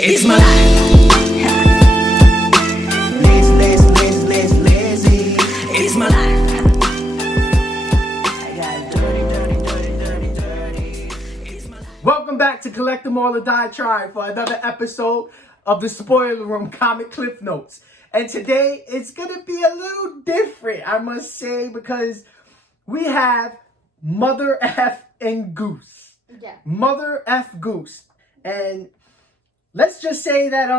It's my life. Lazy. It's my life. I got dirty. It's my life. Welcome back to Collect Them All or Die Trying for another episode of the Spoiler Room Comic Cliff Notes. And today it's going to be a little different, I must say, because we have Mother F and Goose. Yeah. Mother F Goose. And let's just say that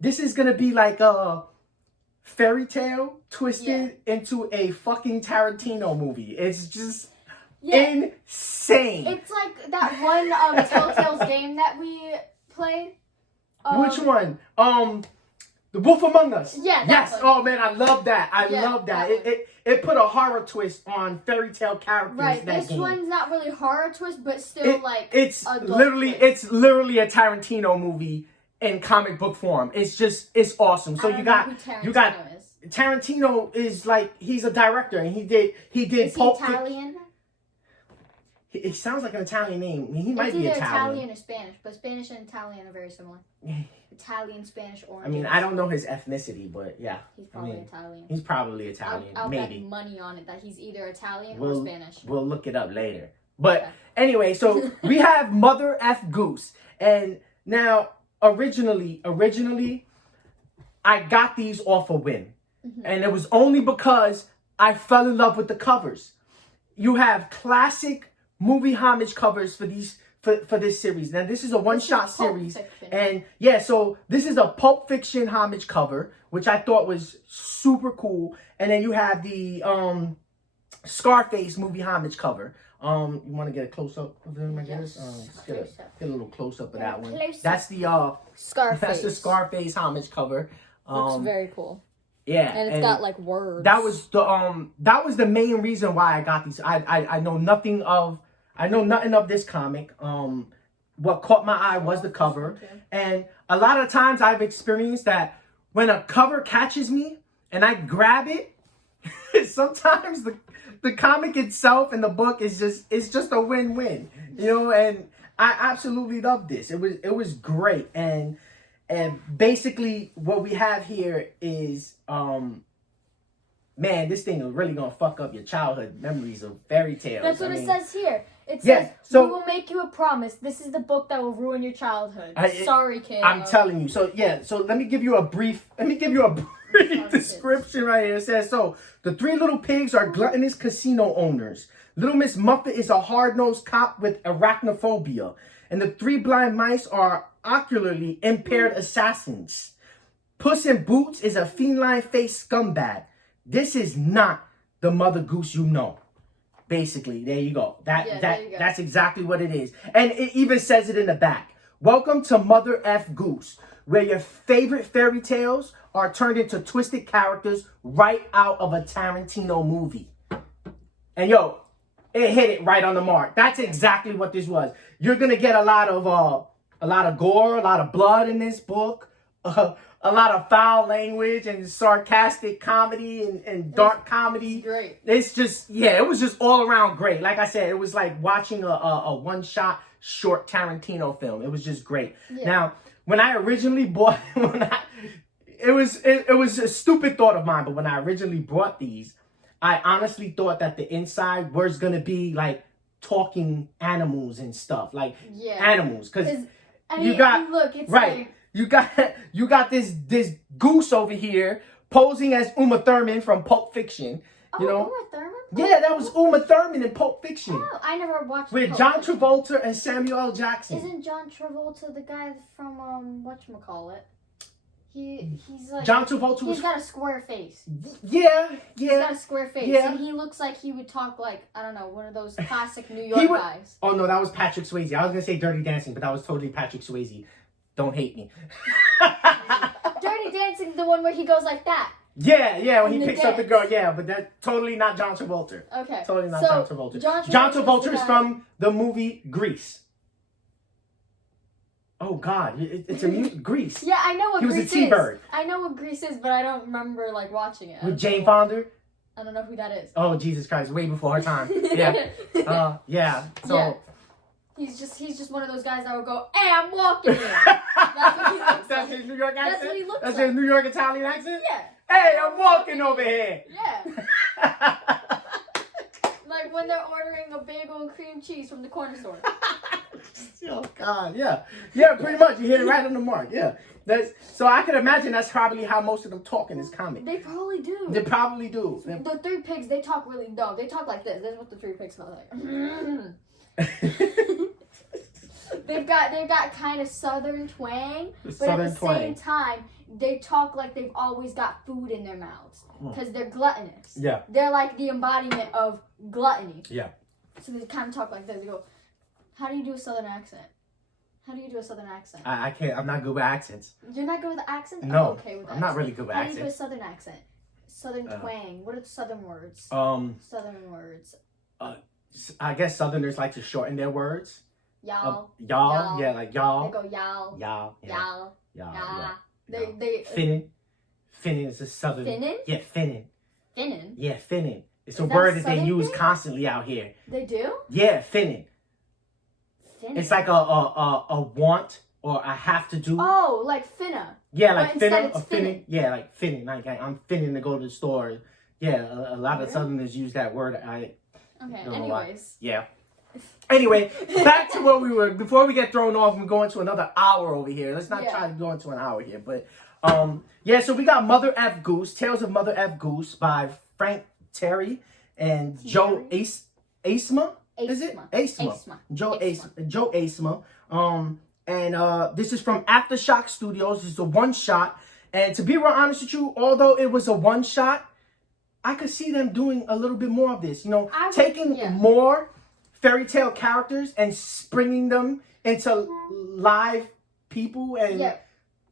this is going to be like a fairy tale twisted into a fucking Tarantino movie. It's just insane. It's like that one Telltale's game that we played. Which one? The Wolf Among Us. Yeah. Yes. One. Oh man, I love that. I love that. It put a horror twist on fairy tale characters. Right. That This game. one's not really horror twist, but still it's literally twist. it's literally a Tarantino movie in comic book form. It's awesome. So you got Tarantino is like, he's a director and he did Is he Italian? It sounds like an Italian name. He might be either Italian. Italian or Spanish, but Spanish and Italian are very similar. Italian, Spanish, orange. I mean, I don't know his ethnicity, but yeah. He's probably Italian. He's probably Italian. I'll maybe. bet money on it that he's either Italian or Spanish. We'll look it up later. But anyway, so we have Mother F Goose. And now, originally, I got these off a whim. Mm-hmm. And it was only because I fell in love with the covers. You have classic movie homage covers for these for this series. Now this is a one-shot series. And so this is a Pulp Fiction homage cover, which I thought was super cool. And then you have the Scarface movie homage cover. You want to get a close-up of them, I guess? Get a little close-up of that one. That's the Scarface. That's the Scarface homage cover. Looks very cool. Yeah, and it's got like words. That was the main reason why I got these. I know nothing of this comic. What caught my eye was the cover, and a lot of times I've experienced that when a cover catches me and I grab it, sometimes the comic itself and the book is just a win-win, And I absolutely love this. It was great, and basically what we have here is, man, this thing is really going to fuck up your childhood memories of fairy tales. That's what it says here. It says, we will make you a promise. This is the book that will ruin your childhood. Sorry, kid. I'm telling you. So let me give you a brief description right here. It says, so the three little pigs are gluttonous casino owners. Little Miss Muffet is a hard-nosed cop with arachnophobia. And the three blind mice are ocularly impaired assassins. Puss in Boots is a feline-faced scumbag. This is not the Mother Goose you know. Basically, there you go. That's exactly what it is. And it even says it in the back. Welcome to Mother F Goose, where your favorite fairy tales are turned into twisted characters right out of a Tarantino movie. And it hit it right on the mark. That's exactly what this was. You're gonna get a lot of gore, a lot of blood in this book, a lot of foul language and sarcastic comedy and dark comedy. It's great. It's just it was just all around great. Like I said, it was like watching a one-shot short Tarantino film. It was just great. Yeah. Now, when I originally bought it was a stupid thought of mine, but when I originally bought these, I honestly thought that the inside was going to be like talking animals and stuff, like animals, because you got like, you got this goose over here posing as Uma Thurman from Pulp Fiction. Uma Thurman? Yeah, that was Uma Thurman in Pulp Fiction. Oh, I never watched. With John Travolta and Samuel L. Jackson. Isn't John Travolta the guy from whatchamacallit? He's like John Travolta. He's got a square face. Yeah. He's got a square face, yeah. And he looks like he would talk like, I don't know, one of those classic New York guys. Oh no, that was Patrick Swayze. I was gonna say Dirty Dancing, but that was totally Patrick Swayze. Don't hate me. Dirty Dancing, the one where he goes like that. Yeah, when he picks up the girl. Yeah, but that's totally not John Travolta. Okay. Totally not John Travolta. John Travolta is from the movie Grease. Oh God, it's a Grease. Yeah, I know what Grease is. He was a T-Bird. I know what Grease is, but I don't remember like watching it. With Jane Fonda. I don't know who that is. Oh Jesus Christ! Way before her time. Yeah. Yeah. So. Yeah. He's just one of those guys that would go, "Hey, I'm walking here." That's what York accent? That's what he looks That's like. his New York Italian accent? Yeah. Hey, I'm walking over here. Yeah. Like when they're ordering a bagel and cream cheese from the corner store. Oh God, yeah, yeah, pretty much. You hit it right on the mark. Yeah, so I can imagine that's probably how most of them talk in this comic. They probably do. They probably do. The three pigs, they talk really dumb. They talk like this. This is what the three pigs smell like. they've got kind of southern twang, but at the same time, they talk like they've always got food in their mouths because they're gluttonous. Yeah, they're like the embodiment of gluttony. Yeah. So they kind of talk like this. They go, "How do you do a southern accent? How do you do a southern accent?" I can't. I'm not good with accents. You're not good with the accent? No, I'm okay with I'm not really good with How accents. do you do a southern accent? Southern twang. What are the southern words? Southern words. I guess Southerners like to shorten their words. Y'all. Y'all. Yeah, like y'all. They go y'all. Y'all. Yeah. Y'all. Yeah. They Finnan is a Southern. Finnan? Yeah, Finnan. Finnan? Yeah, Finnan. It's a Is that word that they Southern use thing? constantly out here. They do? Yeah, Finnan. Finnan. It's like a want or a have to do. Oh, like finna. Yeah, like but instead finna, it's finna. Yeah, like finna. Like I'm finning to go to the store. Yeah, a lot of Okay. Southerners use that word. Okay, don't know why. anyways. Yeah. Anyway, back to where we were before we get thrown off and go into another hour over here. Let's not try to go into an hour here, but yeah. So we got Mother F Goose, Tales of Mother F Goose by Frank Teiri and Joe Eisma. Is it Eisma? Joe Eisma. And this is from Aftershock Studios. This is a one shot. And to be real honest with you, although it was a one shot, I could see them doing a little bit more of this. You know, taking more fairy tale characters and springing them into live people and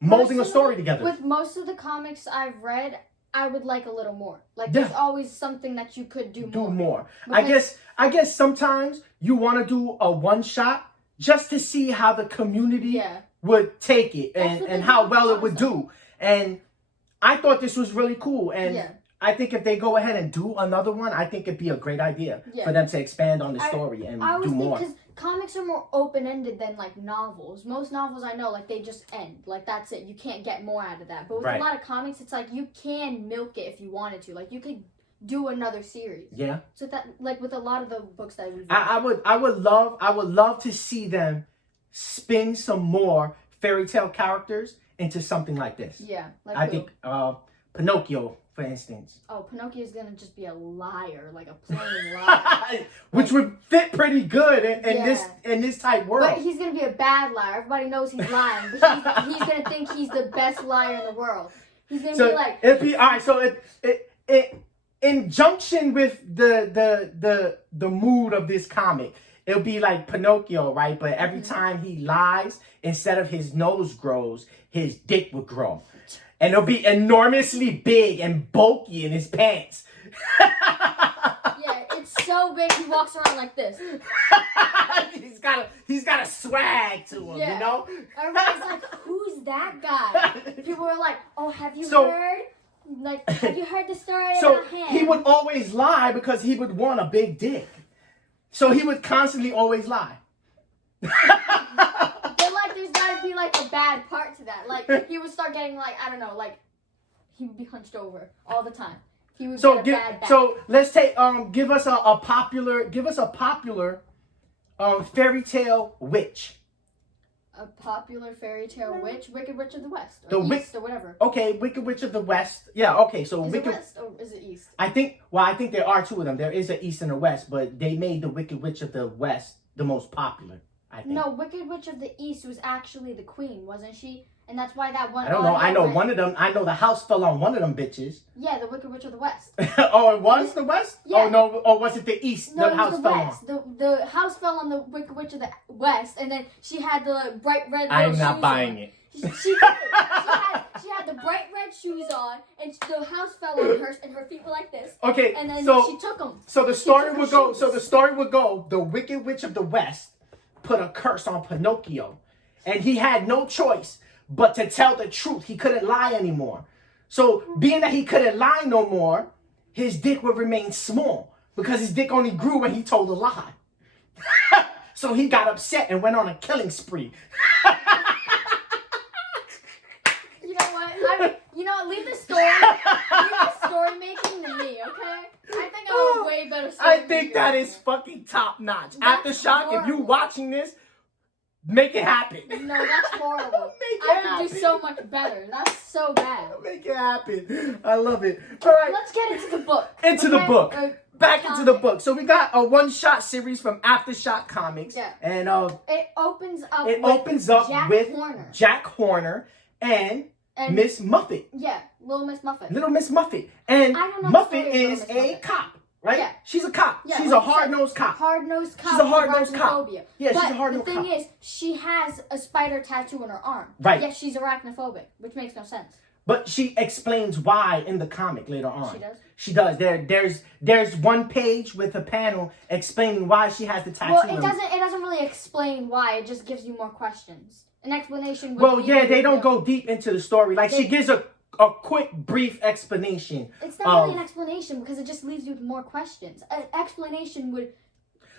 molding a story together. With most of the comics I've read, I would like a little more. Like there's always something that you could do more. I guess sometimes you want to do a one shot just to see how the community would take it and how well it would do. And I thought this was really cool. And I think if they go ahead and do another one, I think it'd be a great idea for them to expand on the story and do more. Because comics are more open-ended than like novels. Most novels I know, like they just end. Like that's it. You can't get more out of that. But with a lot of comics, it's like you can milk it if you wanted to. Like you could do another series. Yeah. So that like with a lot of the books that we've read. I would love to see them spin some more fairy tale characters into something like this. Yeah. Like I think Pinocchio, for instance. Oh, Pinocchio's gonna just be a liar, like a plain liar. Which would fit pretty good in this type world. But he's gonna be a bad liar. Everybody knows he's lying, but he's gonna think he's the best liar in the world. He's gonna be like alright, so it in junction with the mood of this comic, it'll be like Pinocchio, right? But every time he lies, instead of his nose grows, his dick would grow. And it'll be enormously big and bulky in his pants. Yeah, it's so big he walks around like this. he's got a swag to him, you know? Everybody's like, who's that guy? People are like, oh, have you heard? Like, have you heard the story about him? He would always lie because he would want a big dick. So he would constantly always lie. There's gotta be like a bad part to that. Like he would start getting like I don't know, like he would be hunched over all the time. He would get a bad back. So let's take give us a popular fairy tale witch. A popular fairy tale witch, Wicked Witch of the West, or The East, or whatever. Okay, Wicked Witch of the West. Yeah, okay, so is Wicked. It West or is it East? I think there are two of them. There is an East and a West, but they made the Wicked Witch of the West the most popular. I think. No, Wicked Witch of the East was actually the queen, wasn't she? And that's why that one. I don't know. I know one of them. I know the house fell on one of them bitches. Yeah, the Wicked Witch of the West. Oh, it was the West? Yeah. Oh, no. Or was it the East? No, the house the fell West. on. The house fell on the Wicked Witch of the West, and then she had the bright red. I'm not shoes buying on. it. She did. She had the bright red shoes on, and the house fell on her, and her feet were like this. Okay, and then so she took them. So the story would go. So the story would go. The Wicked Witch of the West put a curse on Pinocchio, and he had no choice but to tell the truth. He couldn't lie anymore. So being that he couldn't lie no more, his dick would remain small because his dick only grew when he told a lie. So he got upset and went on a killing spree. think that is fucking top notch. Aftershock, if you watching this, make it happen. No, that's horrible. I could do so much better. That's so bad. Make it happen. I love it. All right. Let's get into the book. The book. Back into the book. So we got a one-shot series from Aftershock Comics. Yeah. And it opens up with Horner. Jack Horner and Miss Muffet. Yeah, Little Miss Muffet. Little Miss Muffet. And I don't know Muffet the story of is Little Miss a Muffet. cop. Right? Yeah. She's a cop. Yeah, she's like a hard-nosed cop. Hard-nosed cop. She's a hard-nosed cop. Arachnophobia. Yeah, but she's a hard-nosed cop. the thing is, she has a spider tattoo on her arm. Right. Yes, she's arachnophobic, which makes no sense. But she explains why in the comic later on. She does? She does. There's one page with a panel explaining why she has the tattoo. Well, it doesn't really explain why. It just gives you more questions. An explanation would Well, be yeah, they don't go deep into the story. Like, she gives a quick, brief explanation. It's not really an explanation because it just leaves you with more questions. An explanation would...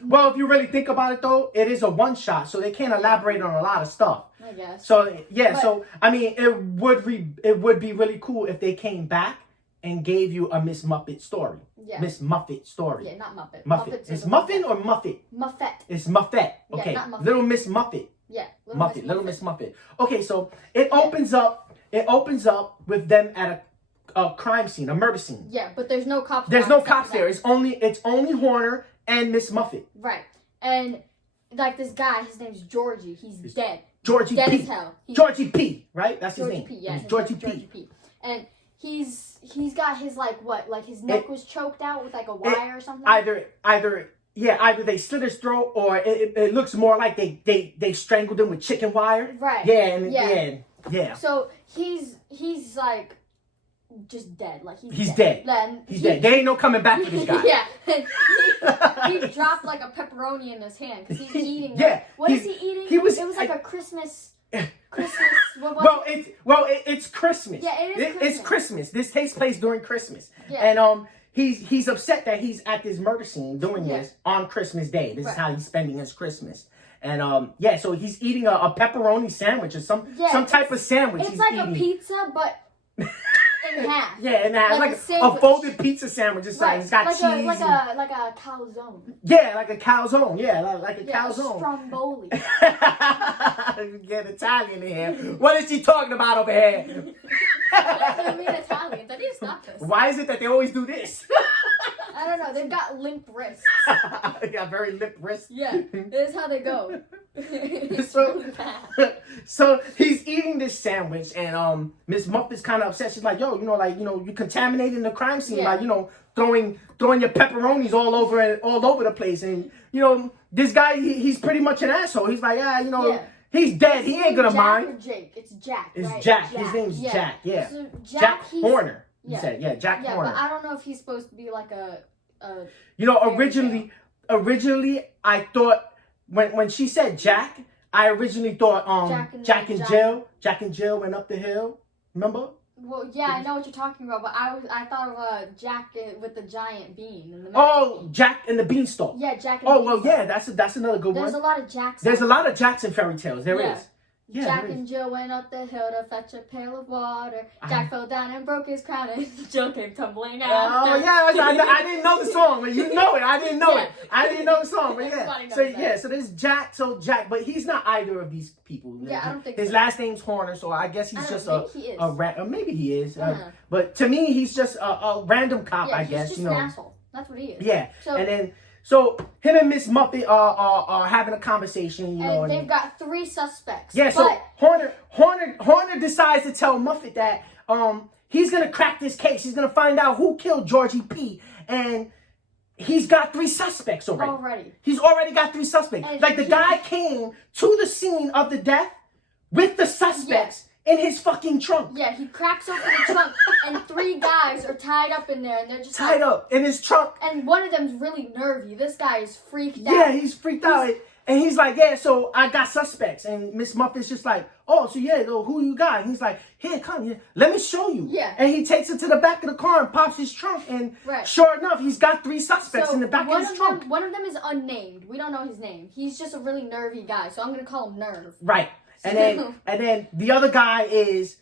Well, if you really think about it, though, it is a one-shot, so they can't elaborate on a lot of stuff. I guess. So, yeah, I mean, it would be really cool if they came back and gave you a Miss Muffet story. Yeah. Miss Muffet story. Yeah, not Muppet. Muffet. Is Muffin or Muffet? Muffet. It's Muffet. Okay. Yeah, not Muffet. Little Miss Muffet. Yeah. Little Miss Muffet. Okay, so it opens up with them at a crime scene, a murder scene. Yeah, but there's no cops. There's no cops there. It's only Horner and Miss Muffet. Right. And like this guy, his name's Georgie. He's dead. Georgie dead P. as hell. Georgie P. Right? That's Georgie his name. P. Yeah, Georgie P. And he's got his his neck was choked out with like a wire or something. Either they slit his throat or it looks more like they strangled him with chicken wire. Right. Yeah. So he's like just dead. Like he's dead. Then He's dead. There ain't no coming back for this guy. Yeah. He dropped like a pepperoni in his hand because he's eating. Yeah. What is he eating? It was like a Christmas. It's Christmas. Yeah, it is Christmas. It's Christmas. This takes place during Christmas. Yeah. And he's upset that he's at this murder scene doing this on Christmas Day. This is how he's spending his Christmas. And so he's eating a pepperoni sandwich or some type of sandwich. It's like a pizza, but in half. Yeah, in half. Like a folded pizza sandwich or something. Right. It's got like cheese. Like a calzone. Yeah, like a calzone. Yeah, like a calzone. A stromboli. Get Italian in here. What is she talking about over here? I mean Italian. That is not this. Why is it that they always do this? I don't know. They've got limp wrists. They got very limp wrists. Yeah, this is how they go. So he's eating this sandwich, and Miss Muffet's kind of upset. She's like, "Yo, you contaminating the crime scene by, throwing your pepperonis all over the place." And this guy, he's pretty much an asshole. He's like, he's dead. He ain't gonna mind. Jack or Jake? It's Jack. It's right? Jack. His name's Jack. Yeah. So Jack Horner. You said, Jack Horner. But I don't know if he's supposed to be like a originally I thought when she said Jack, I originally thought Jack and Jill went up the hill. Remember? Well, yeah, I know what you're talking about, but I thought of Jack with the giant bean. And the Jack and the Beanstalk. Yeah, Jack and the Beanstalk. Well, yeah, that's another good one. There's a lot of Jacks. There's a lot of Jacks in fairy tales. There is. Yeah, Jack and Jill went up the hill to fetch a pail of water. Jack fell down and broke his crown, and Jill came tumbling after. Oh yeah, I didn't know the song, but you know it. I didn't know it. I didn't know the song, but yeah. So there's Jack. So Jack, but he's not either of these people. Yeah, I don't think his last name's Horner, so I guess he's just maybe he is. Uh-huh. But to me, he's just a random cop. I guess he's just an asshole. That's what he is. Yeah. So him and Miss Muffet are having a conversation, and they've got 3 suspects. Yeah, so Horner decides to tell Muffet that he's gonna crack this case. He's gonna find out who killed Georgie P. And he's got 3 suspects already. He's already got 3 suspects. And the guy came to the scene of the death with the suspects. In his fucking trunk. Yeah, he cracks open the trunk, and 3 guys are tied up in there, and they're just tied up in his trunk. And one of them's really nervy. This guy is freaked out. Yeah, he's freaked out. And he's like, so I got suspects. And Miss Muffet's just like, who you got? And he's like, here, come here. Let me show you. Yeah. And he takes it to the back of the car and pops his trunk. And sure enough, he's got 3 suspects in the back of his trunk. One of them is unnamed. We don't know his name. He's just a really nervy guy, so I'm going to call him Nerve. Right. And then the other guy is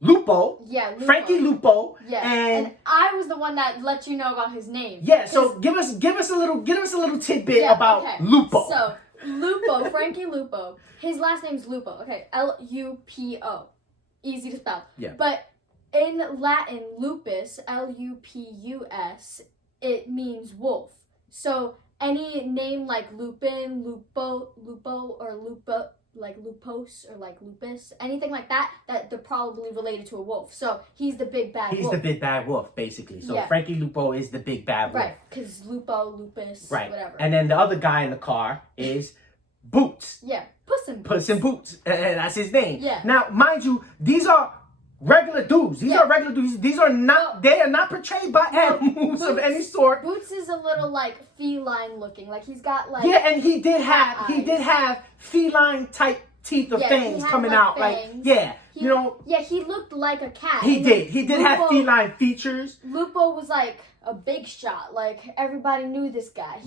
Lupo. Yeah, Lupo. Frankie Lupo. Yeah, and I was the one that let you know about his name. Yeah, so give us a little tidbit about Lupo. So Lupo, Frankie Lupo. His last name's Lupo. Okay, Lupo. Easy to spell. Yeah. But in Latin, lupus, Lupus, it means wolf. So any name like Lupin, Lupo, or Lupo, like Lupos or like Lupus, anything like that they're probably related to a wolf. So he's the big bad wolf. He's the big bad wolf, basically. So Frankie Lupo is the big bad wolf. Right, because Lupo, Lupus, whatever. And then the other guy in the car is Boots. Yeah, Puss in Boots. Puss in Boots. And that's his name. Yeah. Now, mind you, these are regular dudes. These are regular dudes. These are not, they are not portrayed by animals of any sort. Boots is a little like feline looking. Like he's got like and he did have feline type teeth or fangs coming out. Fangs. Like he looked like a cat. He did have feline features. Lupo was like a big shot. Like everybody knew this guy.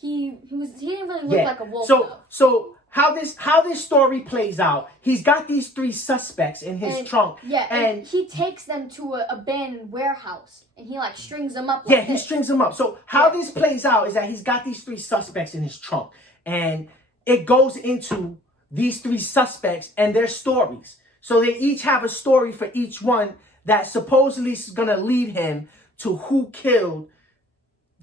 He didn't really look like a wolf. So how this story plays out, he's got these 3 suspects in his trunk. Yeah, and he takes them to an abandoned warehouse and he like strings them up. He strings them up. So how this plays out is that he's got these 3 suspects in his trunk, and it goes into these 3 suspects and their stories. So they each have a story for each one that supposedly is gonna lead him to who killed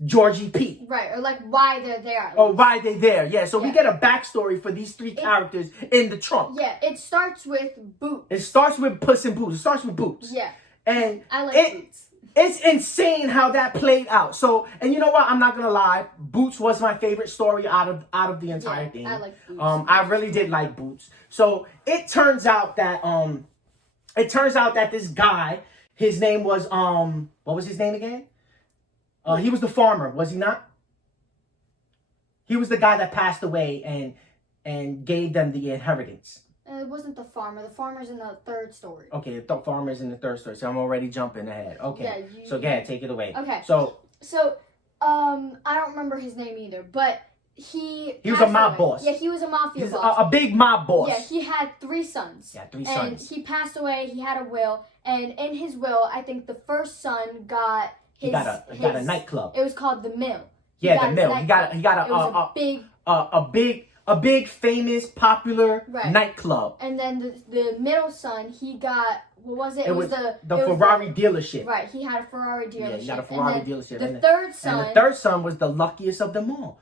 Georgie P. Right, or like why they're there. Or why they're there. Yeah, so we get a backstory for these 3 characters in the trunk. Yeah, it starts with Boots. It starts with Puss in Boots. It starts with Boots. Yeah. And I like Boots. It's insane how that played out. So, and you know what? I'm not gonna lie. Boots was my favorite story out of the entire thing. I like Boots. I really did like Boots. So it turns out that this guy, his name was what was his name again? He was the farmer, was he not? He was the guy that passed away and gave them the inheritance. It wasn't the farmer. The farmer's in the 3rd story. Okay, the farmer's in the 3rd story, so I'm already jumping ahead. Okay, so go ahead, take it away. Okay. So I don't remember his name either, but he was a mob boss. Yeah, he was a mafia boss. A big mob boss. Yeah, he had 3 sons. Yeah, 3 sons. And he passed away. He had a will, and in his will, I think the first son got he got a nightclub. It was called the Mill. The Mill. He got a big famous popular nightclub. And then the middle son, he got, what was it? It was the Ferrari dealership. Right, he had a Ferrari dealership. Yeah, he got a Ferrari dealership. The third son was the luckiest of them all.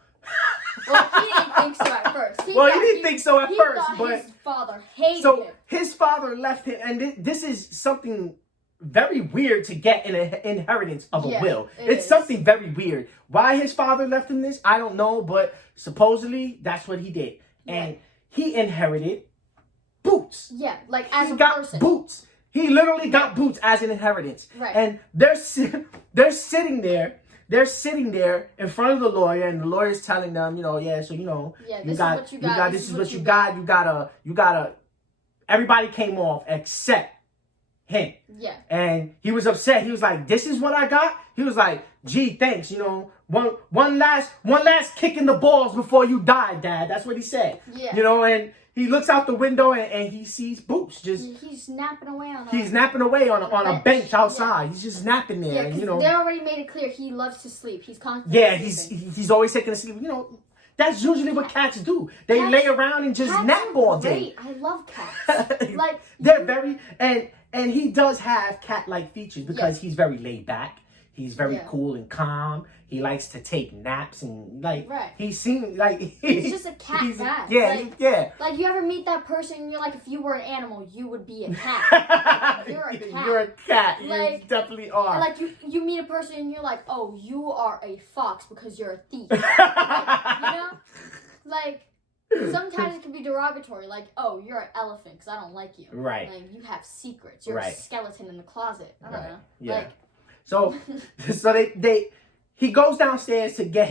Well, he didn't think so at first. He didn't think so at first, but his father hated him. His father left him, and this is something very weird to get in an inheritance of a will. It's something very weird. Why his father left him this, I don't know, but supposedly that's what he did. And he inherited Boots. Yeah, like as he a got person. Boots. He literally got Boots as an inheritance. Right. And they're sitting there. They're sitting there in front of the lawyer, and the lawyer's telling them, you this is what you gotta. Everybody came off except him. Yeah. And he was upset. He was like, "This is what I got." He was like, "Gee, thanks. One last kick in the balls before you die, Dad." That's what he said. Yeah. And he looks out the window and he sees Boots he's napping away on a bench outside. He's just napping there. Yeah, and, they already made it clear he loves to sleep. He's constantly he's always taking a sleep. That's usually what cats do. They lay around and just nap all day. I love cats. Like they're very and he does have cat-like features because he's very laid back. He's very cool and calm. He likes to take naps and he seems like he's just a cat guy. Yeah. Like you ever meet that person and you're like, if you were an animal, you would be a cat. You're a cat. You're a cat. You definitely are. Like you meet a person and you're like, oh, you are a fox because you're a thief. Like sometimes it can be derogatory, like, oh, you're an elephant because I don't like you. Right. Like you have secrets. You're a skeleton in the closet. I don't know. Yeah. Like, so he goes downstairs to get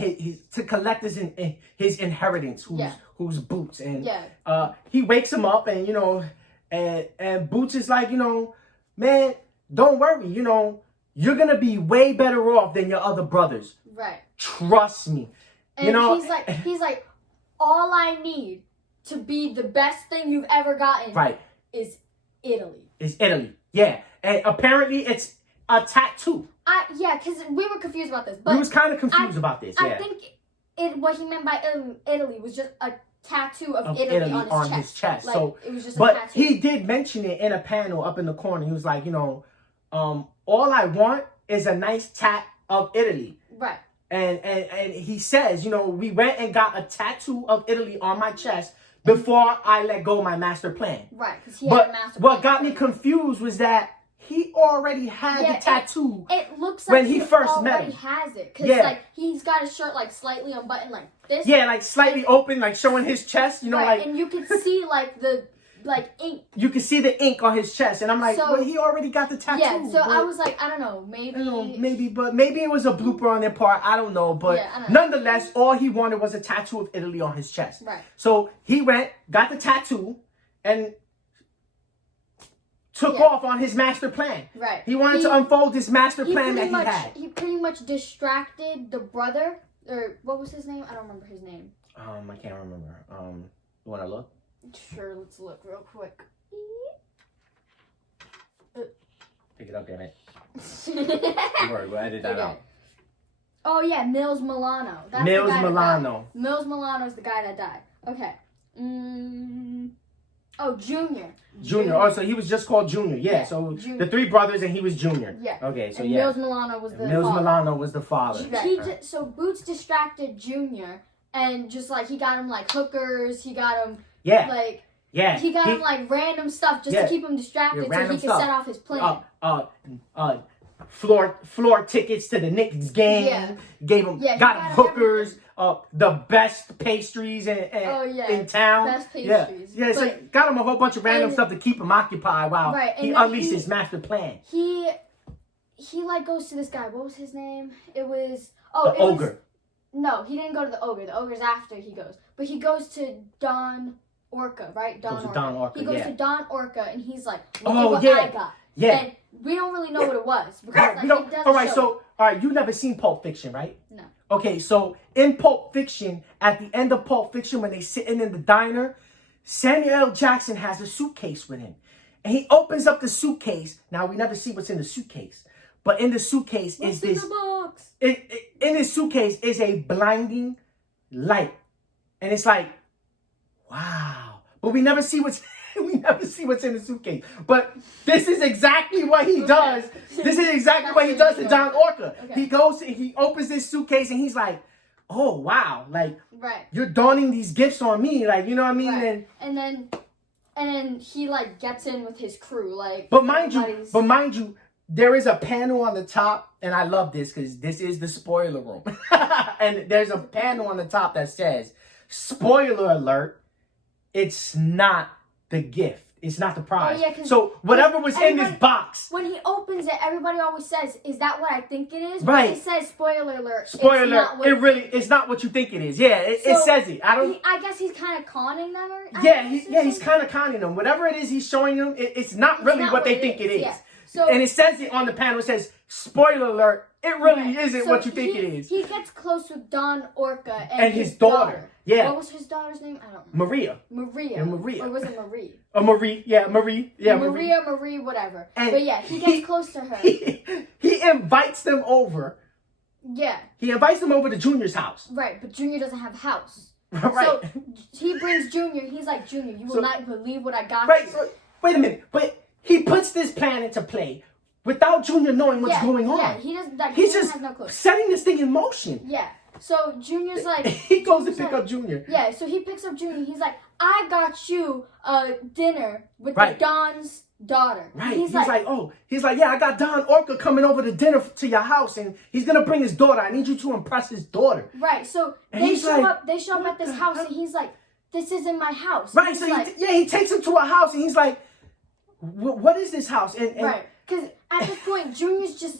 to collect his inheritance, who's Boots, and he wakes him up, and and Boots is like, man, don't worry, you're gonna be way better off than your other brothers. Right. Trust me. And he's like, all I need to be the best thing you've ever gotten is Italy. It's Italy. Yeah. And apparently it's a tattoo. Yeah, because we were confused about this. But we was kind of confused about this, yeah. I think what he meant by Italy was just a tattoo of Italy on his chest. Like, so, it was just a tattoo. But he did mention it in a panel up in the corner. He was like, all I want is a nice tat of Italy. Right. And he says, we went and got a tattoo of Italy on my chest before I let go of my master plan. Right, because he had a master plan. What got me confused was that he already had the tattoo. It looks like when he first met him. He has it. Because, he's got his shirt, slightly unbuttoned like this. Yeah, slightly open, showing his chest, right, and you can see, the ink. You can see the ink on his chest. And I'm like, well, he already got the tattoo. Yeah, so I was like, I don't know, maybe it was a blooper on their part. I don't know. But nonetheless, all he wanted was a tattoo of Italy on his chest. Right. So he went, got the tattoo, and took off on his master plan. Right. He wanted to unfold this master plan that he had. He pretty much distracted the brother, or what was his name? I don't remember his name. I can't remember. You want to look? Sure, let's look real quick. Pick it up, damn it. Don't worry, we'll edit that out. Oh, yeah, Mills Milano. That's Mills the guy Milano. Mills Milano is the guy that died. Okay. Oh, Junior. Junior. Oh, so he was just called Junior. Yeah, so Junior. The three brothers and he was Junior. Yeah. Okay, so and Mills Milano was the father. Milano was the father. So Boots distracted Junior and just he got him hookers, he got him he got him random stuff just to keep him distracted so he could set off his plan. Floor tickets to the Knicks game. Yeah. Gave him got him hookers. The best pastries in town. Best pastries. Yeah. So got him a whole bunch of random stuff to keep him occupied while he unleashed his master plan. He goes to this guy. What was his name? It was the ogre. No, he didn't go to the ogre. The ogre's after he goes. But he goes to Don Orca, right? Don Orca. He goes to Don Orca and he's like, look at what I got. Yeah. And we don't really know what it was. Because, we don't. All right, you never seen Pulp Fiction, right? No. Okay, so in Pulp Fiction, at the end of Pulp Fiction, when they sitting in the diner, Samuel L. Jackson has a suitcase with him. And he opens up the suitcase. Now, we never see what's in the suitcase. But in the suitcase in the box? In this suitcase is a blinding light. And it's like, wow. But we never see what's in the suitcase. But this is exactly what he does. This is exactly what he does to Don Orca. Okay. He opens this suitcase and he's like, oh wow, you're donning these gifts on me, you know what I mean? Right. And then he gets in with his crew, But mind you, there is a panel on the top, and I love this because this is the spoiler room. And there's a panel on the top that says, spoiler alert, it's not the gift. It's not the prize. Oh, yeah, so whatever was in this box. When he opens it, everybody always says, is that what I think it is? Right. But it says spoiler alert. Spoiler alert. It's not what you think it is. Yeah, it says it. I guess he's kind of conning them. He's kind of conning them. Whatever it is he's showing them, it's not really what they think it is. Yeah. So, and it says it on the panel. It says, spoiler alert, it really isn't what you think it is. He gets close with Don Orca and his daughter. Yeah. What was his daughter's name? I don't remember. Maria. Or was it Marie? Marie. Yeah, Marie. Yeah, Marie, whatever. But yeah, he gets close to her. He invites them over. Yeah. He invites them over to Junior's house. Right, but Junior doesn't have a house. Right. So he brings Junior. He's like, Junior, you will not believe what I got. Right. So, wait a minute. But he puts this plan into play without Junior knowing what's going on. Yeah, he doesn't. He's just setting this thing in motion. Yeah. So Junior's like... he goes to pick up Junior. Yeah, so he picks up Junior. He's like, I got you a dinner with the Don's daughter. Right. He's like, yeah, I got Don Orca coming over to dinner to your house, and he's going to bring his daughter. I need you to impress his daughter. Right. So they show up at this house, and he's like, this isn't my house. Right. So he takes him to a house, and he's like, what is this house? And right. Because at this point, Junior's just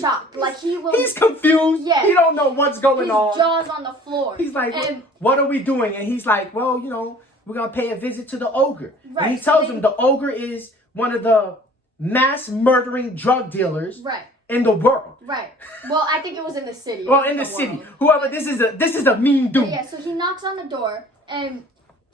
shocked. He's confused. Yeah. He don't know what's going on. His jaw's on the floor. He's like, what are we doing? And he's like, well, we're going to pay a visit to the ogre. Right. And he tells him the ogre is one of the mass murdering drug dealers in the world. Right. Well, I think it was in the city. Well, in the city. Whoever, this is a mean dude. Yeah, so he knocks on the door, and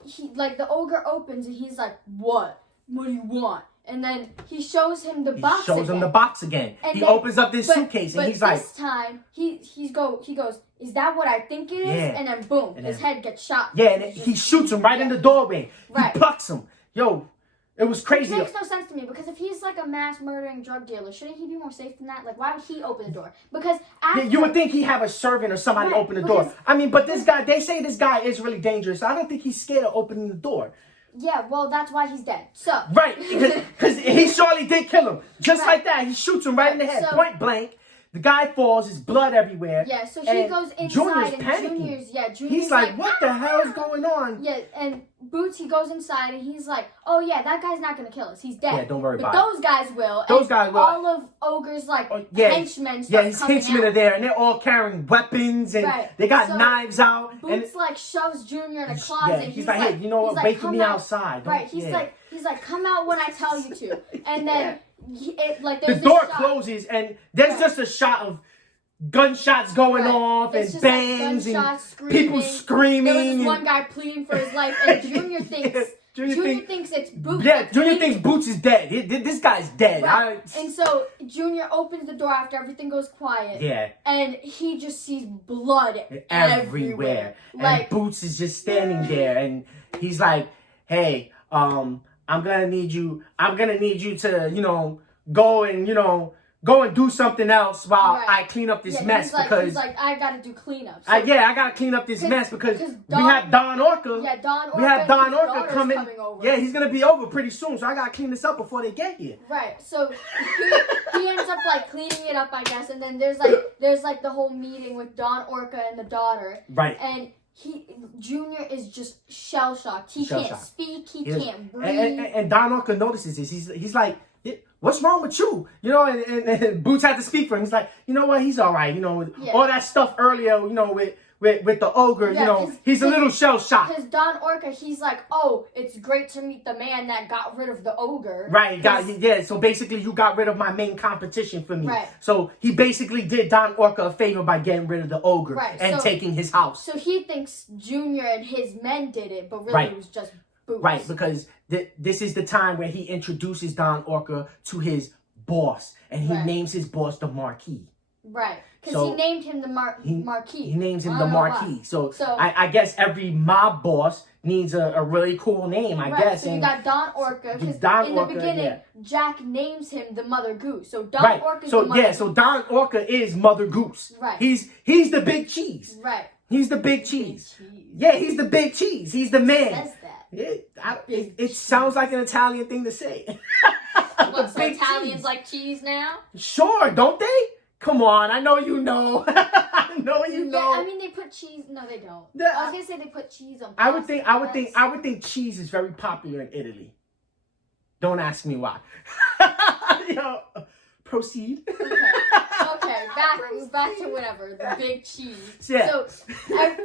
the ogre opens, and he's like, what? What do you want? And then he shows him the He box shows again. him the box again. And he then- opens up this but- suitcase and but he's like, this time he goes, is that what I think it is? Yeah. And then boom, And his then- head gets shot. yeah, and he shoots him right in the doorway. Right. He plucks him. Yo, it was Which crazy. makes no sense to me because if he's like a mass murdering drug dealer, shouldn't he be more safe than that? Like, why would he open the door? Because after Yeah, you would think he'd have a servant or somebody Right, open the door. because- I mean, but this guy, they say this guy is really dangerous. I don't think he's scared of opening the door. yeah, well, that's why he's dead. So Right, because he surely did kill him. Just Right. like that, he shoots him right in the head, So- point blank. The guy falls, his blood everywhere. yeah, so he and goes inside Junior's and panicking. Junior's He's like, what the hell's going on? Yeah, and Boots, he goes inside and he's like, oh yeah, that guy's not gonna kill us. He's dead. Yeah, don't worry but about those guys will. Those and guys will. All of Ogre's like Yeah, henchmen yeah, start his coming henchmen out. are there, and they're all carrying weapons, and Right. they got So, knives out. And Boots like shoves Junior in a closet. yeah, he's like, hey, you know what? he's Wait for come me out. outside. Don't- Right, he's yeah. like, come out when I tell you to. And then the there's door this shot. closes, and there's Right. just a shot of gunshots going Right. off It's and just like bangs and gunshots, screaming. people screaming. There was this and- one guy pleading for his life, and Junior thinks Junior thinks it's Boots. Yeah, that's Junior pleading. thinks Boots is dead. This guy's dead. Right. And so Junior opens the door after everything goes quiet. Yeah. And he just sees blood Everywhere. Like, And Boots is just standing there, and he's like, hey, I'm gonna need you to, go and do something else while Right. I clean up this yeah, mess he's like, because he's like, I gotta do cleanup. So, I gotta clean up this mess because we Don- have Don Orca. yeah, Don Orca. We have Don and his Orca daughter's coming. over. Yeah, he's gonna be over pretty soon, so I gotta clean this up before they get here. Right. So he ends up like cleaning it up, I guess, and then there's like the whole meeting with Don Orca and the daughter. Right. And Junior is just shell shocked. He can't Shell-shocked. speak. He Yeah. can't breathe. And Don Orca notices this. He's like, what's wrong with you? And Boots had to speak for him. He's like, you know what? He's all right. Yeah. All that stuff earlier, with the ogre, Yeah, he's a little shell shocked. Because Don Orca, he's like, oh, it's great to meet the man that got rid of the ogre. Right, so basically you got rid of my main competition for me. Right. So he basically did Don Orca a favor by getting rid of the ogre Right, and so- taking his house. So he thinks Junior and his men did it, but really Right. it was just Boots. Right, because this is the time where he introduces Don Orca to his boss, and he Right. names his boss the Marquis. Right. Because So he named him the Marquis. He names him I the don't know why. Marquis. So So- I guess every mob boss needs a really cool name, I Right, guess. so you and got Don Orca, because Don in the Orca, beginning, yeah. Jack names him the Mother Goose. So Don right. Orca's So the Mother Goose. so Don Orca is Mother Goose. Right. He's the big cheese. Right. He's the big cheese. Cheese. Yeah, he's the big cheese. He's the man. Says that. It sounds like an Italian thing to say. What, so big Italians cheese. like cheese now? Sure, don't they? Come on, I know you know. I know you know. Yeah, I mean they put cheese. No, they don't. Yeah, I was gonna say they put cheese on. I would think pasta, cheese is very popular in Italy. Don't ask me why. Proceed. Okay, back to whatever, the big cheese. Yeah. So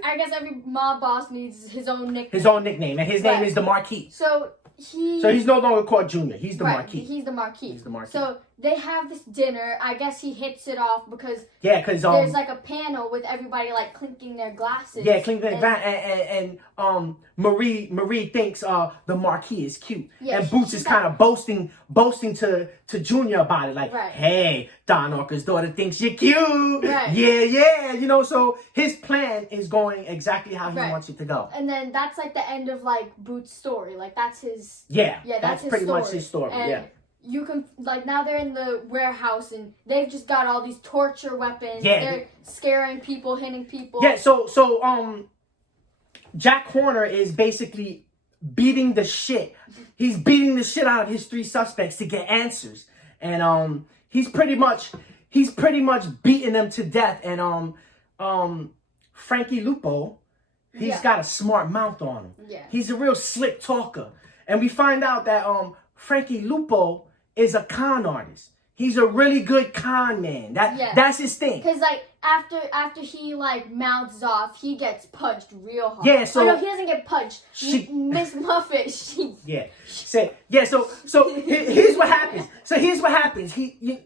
I guess every mob boss needs his own nickname. His own nickname, and his name Right. is the Marquis. So So he's no longer called Junior. He's the right, Marquis. He's the Marquis. He's the Marquis. So they have this dinner. I guess he hits it off because Yeah, because there's like a panel with everybody like clinking their glasses. yeah, Clinton and Marie thinks the Marquis is cute, Yeah, and Boots she's is kind of boasting to Junior about it, like, Right. hey, Don Orca's daughter thinks you're cute. Right. Yeah, so his plan is going exactly how he Right. wants it to go. And then that's like the end of like Boots' story. Like that's his. Yeah, Yeah, that's his pretty story. much his story. And yeah. You can like now they're in the warehouse and they've just got all these torture weapons. Yeah. They're scaring people, hitting people. Yeah, so Jack Horner is basically beating the shit. He's beating the shit out of his three suspects to get answers. And he's pretty much beating them to death. And Frankie Lupo, he's Yeah. got a smart mouth on him. Yeah. He's a real slick talker. And we find out that Frankie Lupo is a con artist. He's a really good con man. That's his thing. Because like after he like mouths off, he gets punched real hard. Yeah, so- no, he doesn't get punched. Miss Muffet, So here's what happens.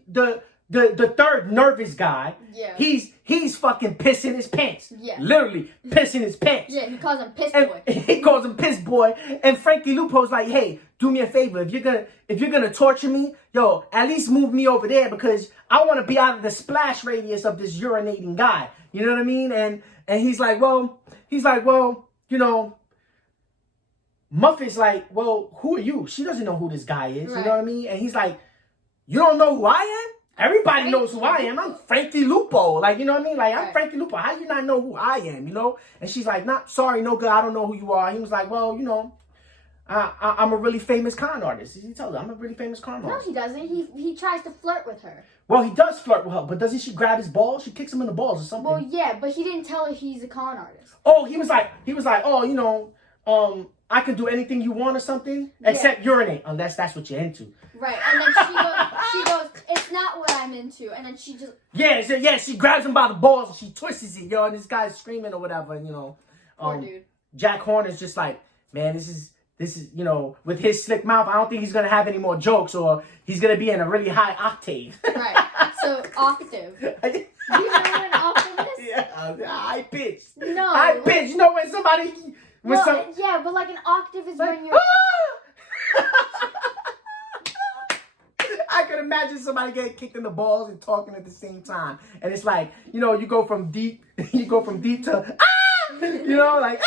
The the third nervous guy, Yeah. he's fucking pissing his pants. Yeah. Literally pissing his pants. Yeah, he calls him Piss And Boy. he calls him Piss Boy. And Frankie Lupo's like, hey, do me a favor. If you're gonna torture me, yo, at least move me over there because I want to be out of the splash radius of this urinating guy. You know what I mean? And he's like, well, you know, Muffet's like, well, who are you? She doesn't know who this guy is. Right. You know what I mean? And he's like, you don't know who I am? Everybody knows who I am. I'm Frankie Lupo. Like, you know what I mean? Like, I'm Frankie Lupo. How you not know who I am, you know? And she's like, sorry, no good. I don't know who you are. He was like, well, you know, I'm a really famous con artist. He tells her, I'm a really famous con No, artist. he doesn't. He tries to flirt with her. Well, he does flirt with her, but doesn't she grab his balls? She kicks him in the balls or something. Well, yeah, but he didn't tell her he's a con artist. Oh, he was like, oh, you know, I can do anything you want or something, except urinate, unless that's what you're into. Right, and then she goes, it's not what I'm into, and then she just... Yeah, she grabs him by the balls and she twists it, yo, and this guy's screaming or whatever, and, you know. Poor dude. Jack Horner's just like, man, this is, you know, with his slick mouth, I don't think he's going to have any more jokes or he's going to be in a really high octave. Right, so octave. Do you know what an octave is? Yeah, high pitch. No. High pitch, you know when somebody... Yeah, but like an octave is when you're... I could imagine somebody getting kicked in the balls and talking at the same time. And it's like, you know, you go from deep to, you know, like,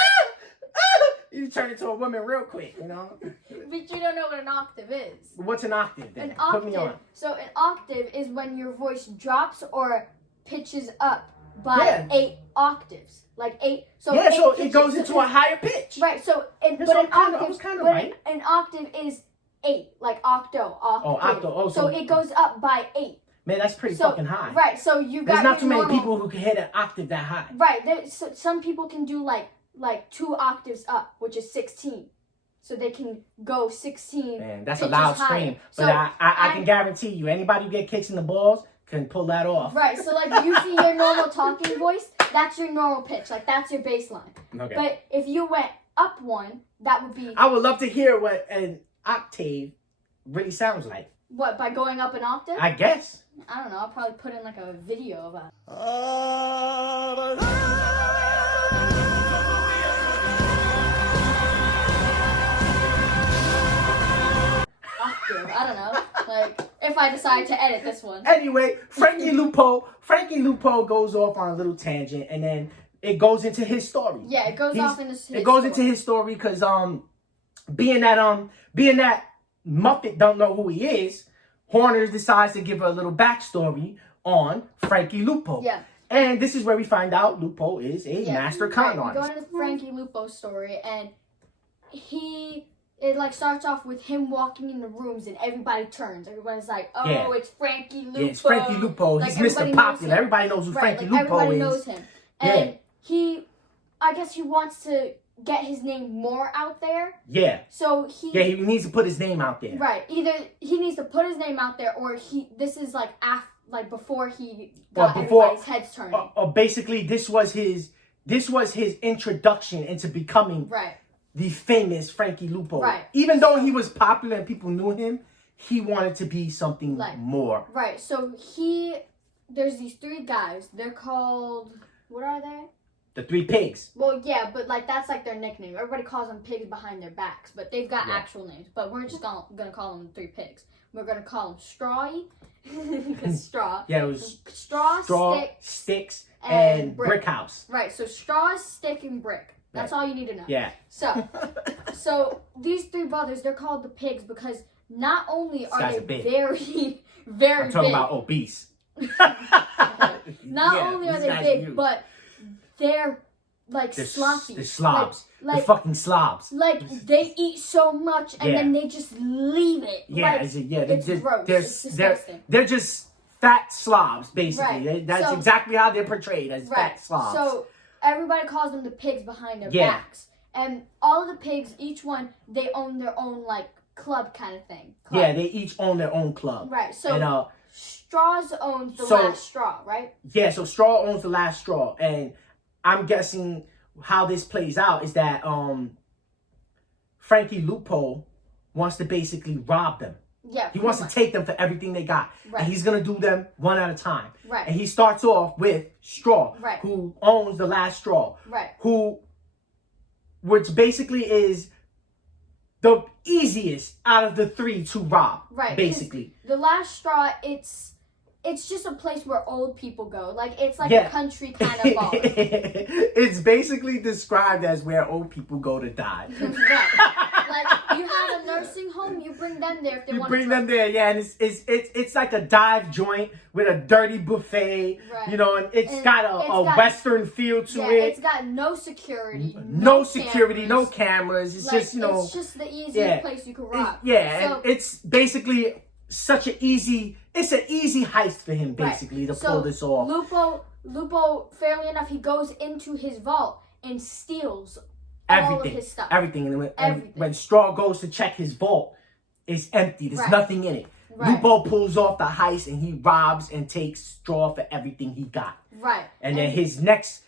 you turn into a woman real quick, you know. But you don't know what an octave is. What's an octave then? An Put me on. octave. So an octave is when your voice drops or pitches up by 8 octaves. Like 8. So yeah, 8 so pitches. it goes into a higher pitch. Right. So an octave is 8, like octo. Oh, octo. Oh, so it goes up by 8. Man, that's pretty fucking high. Right. So you got. There's not too many people who can hit an octave that high. Right. So some people can do like 2 octaves up, which is 16. So they can go 16. Man, that's a loud scream. But so I can guarantee you, anybody who get kicks in the balls can pull that off. Right. So like usually your normal talking voice, that's your normal pitch. Like that's your baseline. Okay. But if you went up 1, that would be. I would love to hear what an octave really sounds like. What, by going up an octave? I guess. I don't know. I'll probably put in like a video of that. Octave. I don't know. Like, if I decide to edit this one. Anyway, Frankie Lupo goes off on a little tangent, and then it goes into his story. Yeah, it goes off into his story. It goes into his story because being that Muppet don't know who he is, Horner decides to give her a little backstory on Frankie Lupo. Yeah. And this is where we find out Lupo is a master con artist. We go into Frankie Lupo's story, and it like starts off with him walking in the rooms, and everybody turns. Everybody's like, "Oh, it's Frankie Lupo." Yeah, it's Frankie Lupo. Like, he's Mr. Popular. Everybody knows who Frankie Lupo everybody is. Knows him, and I guess he wants to get his name more out there. Yeah. So he needs to put his name out there. Right. Either he needs to put his name out there, or this is like before he got everybody's heads turning. Or basically, this was his introduction into becoming the famous Frankie Lupo. Right. Even though he was popular and people knew him, he wanted to be something more. Right. So there's these 3 guys. They're called, what are they? The 3 pigs. Well, yeah, but like that's like their nickname. Everybody calls them pigs behind their backs, but they've got actual names. But we're just gonna call them 3 pigs. We're gonna call them Strawy, because straw. Yeah, it was straw, sticks, and brick house. Right. So straw, stick, and brick. That's all you need to know. Yeah. So these 3 brothers, they're called the pigs because not only are they very, very I'm talking big. about obese. Not only are they big, but they're like sloppy. The slobs. Like, the fucking slobs. Like they eat so much and then they just leave it. Yeah, it's gross. It's disgusting. They're just fat slobs, basically. Right. That's exactly how they're portrayed, as fat slobs. So everybody calls them the pigs behind their backs. And all of the pigs, each one, they own their own like club kind of thing. Yeah, they each own their own club. Right. So and, Straws owns the last straw, right? Yeah, so Straw owns the last straw. And I'm guessing how this plays out is that Frankie Lupo wants to basically rob them. Yeah. He wants to take them for everything they got. Right. And he's going to do them one at a time. Right. And he starts off with Straw, Right. who owns the last straw. Right. Which basically is the easiest out of the three to rob. Right. Basically. The last straw, it's just a place where old people go. Like, it's like Yeah. a country kind of bar. It's basically described as where old people go to die. Right. Like, you have a nursing home, you bring them there if they You want bring to. them there, yeah, and it's like a dive joint with a dirty buffet, Right. you know, and it's And got it's a got- western feel to Yeah, it. it's got no security. No security, cameras. no cameras. It's Like, just, you know, it's just the easiest yeah. place you could rob. yeah, So, and it's basically such an easy heist for him, basically, to pull this off. Lupo, fairly enough, he goes into his vault and steals all of his stuff. Everything. And Everything. when Straw goes to check his vault, it's empty. There's Right. nothing in it. Right. Lupo pulls off the heist and he robs and takes Straw for everything he got. Right. And then his next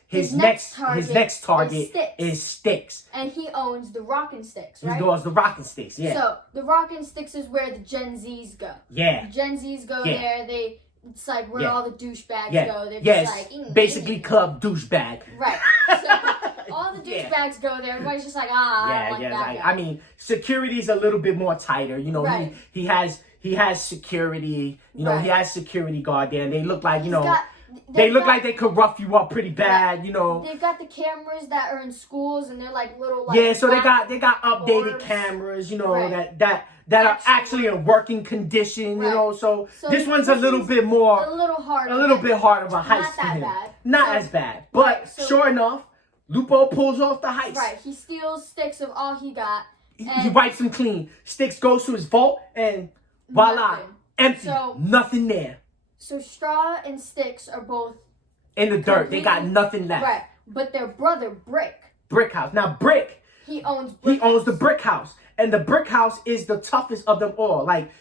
target is Sticks. And he owns the Rockin' Sticks, He right? does the Rockin' Sticks, yeah. So the Rockin' Sticks is where the Gen Zs go. Yeah. Gen Zs go Yeah. there. It's like where Yeah. all the douchebags Yeah. go. They're Yes. just like Basically club douchebag. Right. So all the Yeah. douchebags go there. Everybody's just like, I don't like that like, guy. I mean, security's a little bit more tighter. You know, Right. he has security. You know, Right. he has security guard there, and they look like, you know, they've look got- like they could rough you up pretty bad. You know. They've got the cameras that are in schools, and they're like little. Like, Yeah, so they black got updated orbs. cameras. You know, Right. that are actually in working condition. Right. You know, so So this one's a this little one's bit more. a little harder. A little bit hard of a heist Not for that him. bad. Not So- as bad. But Right, so- sure enough, Lupo pulls off the heist. Right. He steals Sticks of all he got. He And wipes them clean. Sticks goes to his vault and voila. Nothing. Empty. So- Nothing there. So Straw and Sticks are both In the dirt. They got completely- nothing left. right, but their brother Brick, Brick house. Now Brick, he owns. he owns the brick house. And the brick house is the toughest of them all. Like,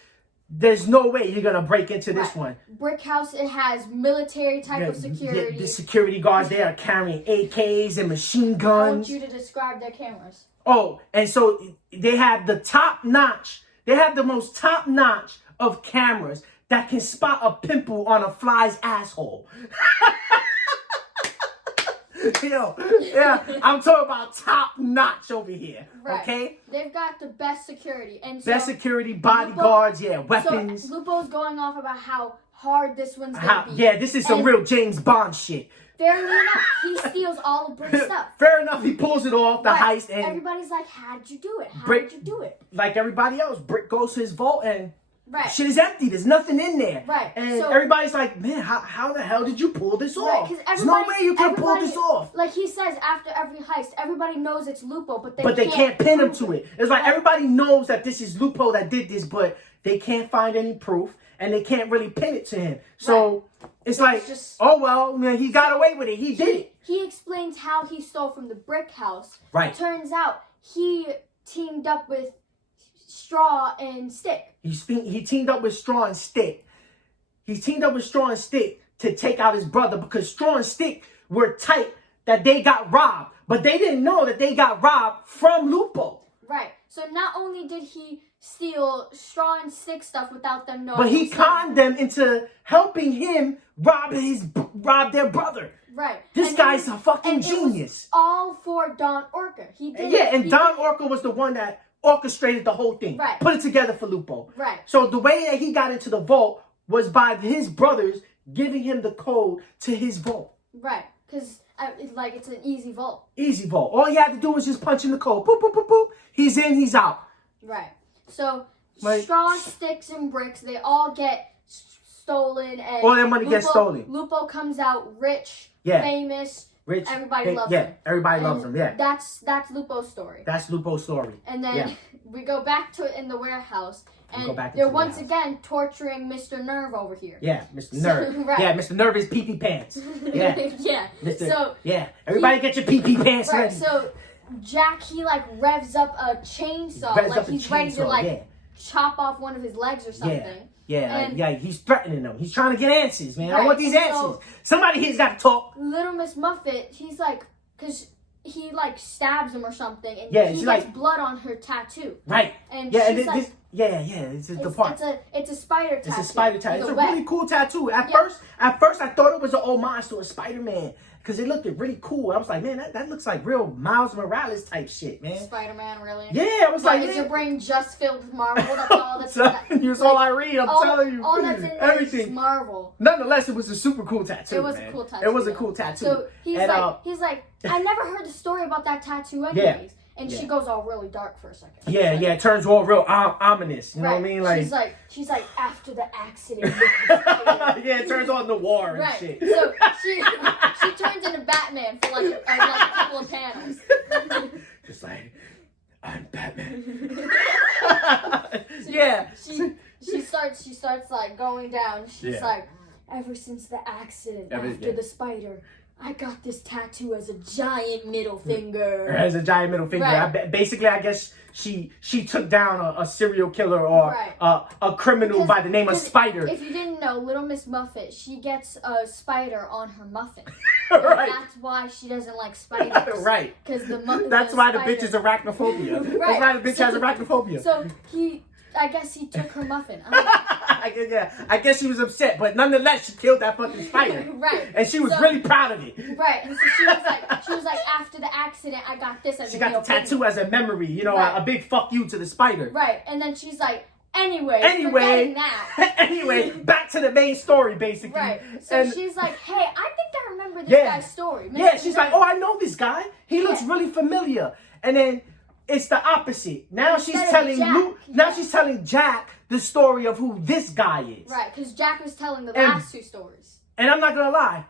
there's no way you're gonna break into this Right. one. Brick House. It has military type of Yeah, security. the security guards there are carrying AKs and machine I guns. want you to describe their cameras. Oh, and so they have the top notch. They have the most top notch of cameras that can spot a pimple on a fly's asshole. Yo, yeah, I'm talking about top notch over here. Right. Okay, They've got the best security and so, best security, bodyguards, yeah, weapons. So Lupo's going off about how hard this one's gonna be. Yeah, this is some And real James Bond shit. Fairly enough, he steals all of Brick's stuff. Fair enough, he pulls it off the Right. heist, and Everybody's like, "How'd you do it? How Brick- did you do it?" like everybody else, Brick goes to his vault and. Right. Shit is empty. There's nothing in there. Right. And So- everybody's like, man, how the hell did you pull this Right, off? 'cause There's no way you could have pulled everybody- this off. Like he says after every heist, everybody knows it's Lupo, but But they can't pin him prove to it. It's like Right. everybody knows that this is Lupo that did this, but they can't find any proof and they can't really pin it to him. So it's like, just- oh well, man, he got away with it. He did it. He explains how he stole from the brick house. Right. Turns out he teamed up with Straw and Stick. He teamed up with Straw and Stick. He teamed up with Straw and Stick to take out his brother because Straw and Stick were tight that they got robbed. But they didn't know that they got robbed from Lupo. Right. So not only did he steal Straw and Stick stuff without them knowing, But he it was conned him. them into helping him rob their brother. Right. This And guy's it a was- fucking and it was genius. all for Don Orca. He did. Yeah, and he Don did- Orca was the one that orchestrated the whole thing. Right. Put it together for Lupo. Right. So the way that he got into the vault was by his brothers giving him the code to his vault. Right. Because it's an easy vault. Easy vault. All he had to do was just punch in the code. Boop, boop, boop, boop. He's in, he's out. Right. So Right. Straw, Sticks, and Bricks, they all get stolen, and All their money gets stolen. Lupo comes out rich, Yeah. famous. Rich. Everybody loves yeah, him. everybody loves And him. Yeah. That's Lupo's story. That's Lupo's story. And then Yeah. we go back to in the warehouse, We and go back they're into the once warehouse. again torturing Mr. Nerve over here. Yeah, Mr. Nerve. Right. Yeah, Mr. Nerve is pee-pee pants. Yeah. Yeah. Mr. So yeah. Everybody get your pee-pee pants right. ready. So Jack, he like revs up a chainsaw, Revs like up a he's ready to chainsaw, like yeah. chop off one of his legs or something. Yeah, And- yeah, he's threatening them. He's trying to get answers, man. I Right, want these and answers. so- Somebody here's got to talk. Little Miss Muffet, he's like, because he like stabs him or something, and Yeah, he she's gets like- blood on her tattoo. Right. And Yeah, and she's this, like, Yeah, it's the part. It's a spider tattoo. It's a spider tattoo. It's a web. really cool tattoo. At first I thought it was an homage to a Spider-Man because it looked really cool. I was like, man, that looks like real Miles Morales type shit, man. Spider-Man, really? Yeah, I was like, is your brain just filled with Marvel? That's all that's That's all I read. I'm telling you, all that's in there everything. is Marvel. Nonetheless, it was a super cool tattoo. It was man. a cool tattoo. It was a cool tattoo. So he's like, I never heard the story about that tattoo, anyways. And she goes all really dark for a second. Yeah, it turns all real ominous. You know what I mean? Like she's like after the accident. yeah, it turns all noir and shit. So she turns into Batman for like a couple of panels. Just like, I'm Batman. She starts like going down. She's like, ever since the accident, after the spider, I got this tattoo as a giant middle finger. As a giant middle finger. Right. Basically, I guess she took down a serial killer or a criminal by the name of Spider. If you didn't know, Little Miss Muffet, she gets a spider on her muffin. Right. That's why she doesn't like spiders. Right. Because that's why the bitch is arachnophobia. That's why the bitch has arachnophobia. So I guess he took her muffin. I guess she was upset, but nonetheless, she killed that fucking spider. Right. And she was really proud of it. Right. And so she was like, after the accident, I got this as she a got the tattoo as a memory, you know, a big fuck you to the spider. Right. And then she's like, anyway, back to the main story, basically. Right. So she's like, hey, I think I remember this guy's story. She's like, oh, I know this guy. He looks really familiar. And then it's the opposite. Now she's telling she's telling Jack the story of who this guy is. Right, because Jack was telling the last two stories. And I'm not gonna lie,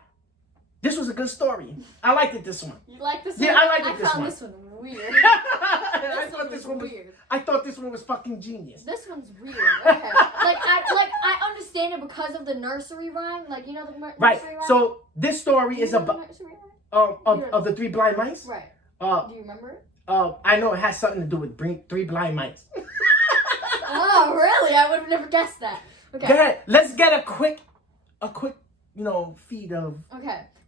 this was a good story. I liked it, this one. You like this one? Yeah, I liked this one. This one weird. I thought this one was weird. I thought this one was fucking genius. This one's weird. Okay. I understand it because of the nursery rhyme. Like, you know the nursery rhyme? So this story is about of the three blind mice. Right. Do you remember it? I know it has something to do with three blind mice. Oh, really? I would have never guessed that. Okay. Go ahead. Let's get a quick, feed of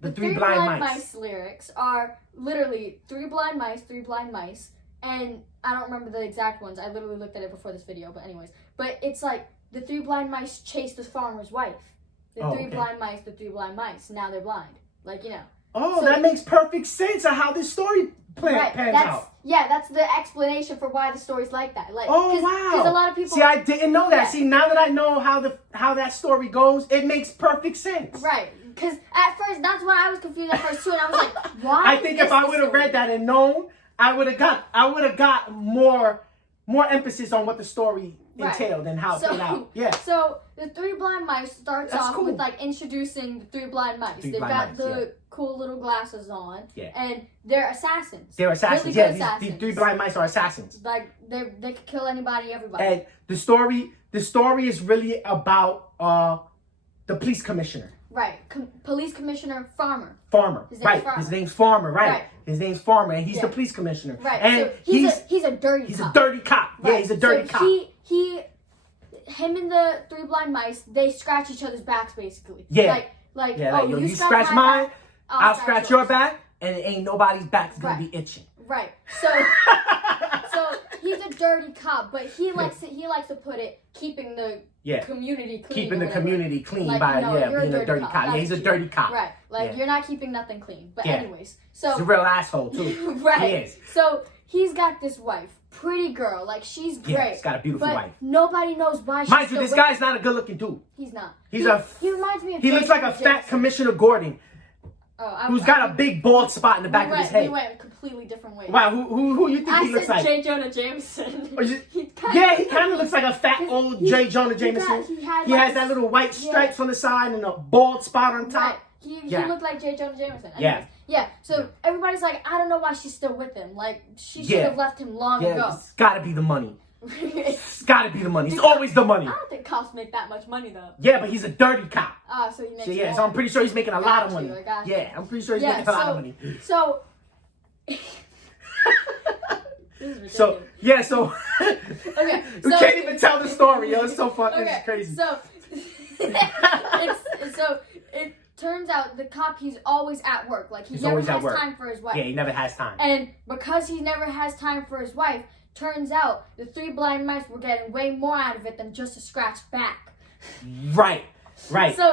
the three blind mice lyrics are literally three blind mice, and I don't remember the exact ones. I literally looked at it before this video, but anyways. But it's like, the three blind mice chased the farmer's wife. The three blind mice, now they're blind. Like, you know. Oh, so that makes perfect sense of how this story pans out. Yeah, that's the explanation for why the story's like that. Like, wow. Because a lot of people... See, I didn't know that. Yeah. See, now that I know how that story goes, it makes perfect sense. Right. Because at first, that's why I was confused at first too, and I was like, why? I think if I would have read that and known, I would have got more emphasis on what the story entailed and how it played out. Yeah. So the three blind mice starts off with like introducing the three blind mice. They've got the cool little glasses on. Yeah. And they're assassins. They're assassins. Really assassins. These three blind mice are assassins. Like they could kill anybody, everybody. And the story is really about the police commissioner. Right. Police commissioner Farmer. His name's Farmer, right. His name's Farmer, and he's the police commissioner. Right. And so he's a dirty cop. He's a dirty cop. Right. Yeah, he's a dirty cop. Him and the three blind mice, they scratch each other's backs basically. Yeah. You scratch mine, I'll scratch your back, and ain't nobody's back's gonna be itching. Right. So he's a dirty cop, but he likes to put it keeping the community clean. Keeping the community clean being a dirty cop. Yeah, he's a dirty cop. Right. Like you're not keeping nothing clean. But anyways, so he's a real asshole too. Right. He is. So he's got this wife. Pretty girl, like she's great. Yeah, he's got a beautiful wife. Nobody knows why she's Mind you, this guy's not a good looking dude. He's not. He reminds me of He looks like a fat Commissioner Gordon. Who's got a big bald spot in the back of his head. We went a completely different way. Wow, who you think he looks like? J. Jonah Jameson. He kind of looks like a fat old J. Jonah Jameson. He has that little white stripes on the side and a bald spot on top. Right. He looked like J. Jonah Jameson. Anyways, yeah. So everybody's like, I don't know why she's still with him. Like, she should have left him long ago. It's gotta be the money. It's gotta be the money. It's always the money. I don't think cops make that much money though. Yeah, but he's a dirty cop. So he makes so I'm pretty sure he's making a lot of money. Yeah, I'm pretty sure he's making a lot of money. So okay. So we can't even tell the story, yo. It's so fun. Okay. It's crazy. So it turns out the cop, he's always at work. Like he never has time for his wife. Yeah, he never has time. And because he never has time for his wife, Turns out the 3 blind mice were getting way more out of it than just a scratch back. Right.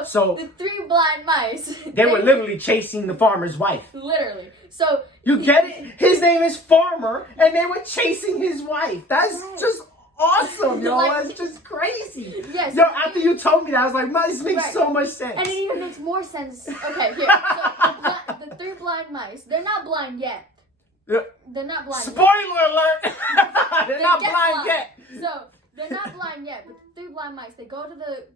So the 3 blind mice, they were literally chasing the farmer's wife. Literally. So you get it? His name is Farmer, and they were chasing his wife. That's just awesome, yo. That's just crazy. Yes. Yo, after you told me that, I was like, this makes so much sense. And it even makes more sense. Okay, here. So the 3 blind mice, they're not blind yet. They're not blind Spoiler alert! They're not blind yet. So, they're not blind yet, but the 3 blind mice, they go to the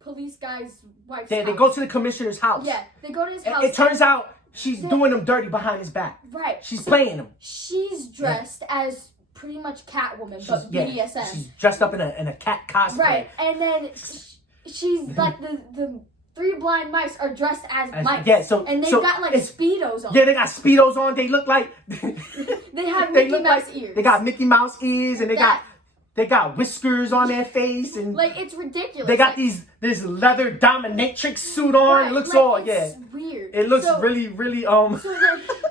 police guy's wife's They house. go to the commissioner's house. Yeah, they go to his house. It turns out she's doing him dirty behind his back. Right. She's playing him. She's dressed as pretty much Catwoman, but BDSM. She's dressed up in a cat cosplay. Right, and then she's like the 3 blind mice are dressed as mice. Yeah, so and they've got like Speedos on. Yeah, they got Speedos on. They look like they have Mickey Mouse ears. They got Mickey Mouse ears, and they got whiskers on their face, and like it's ridiculous. They got this leather dominatrix suit on. Right, It looks it's weird. It looks really So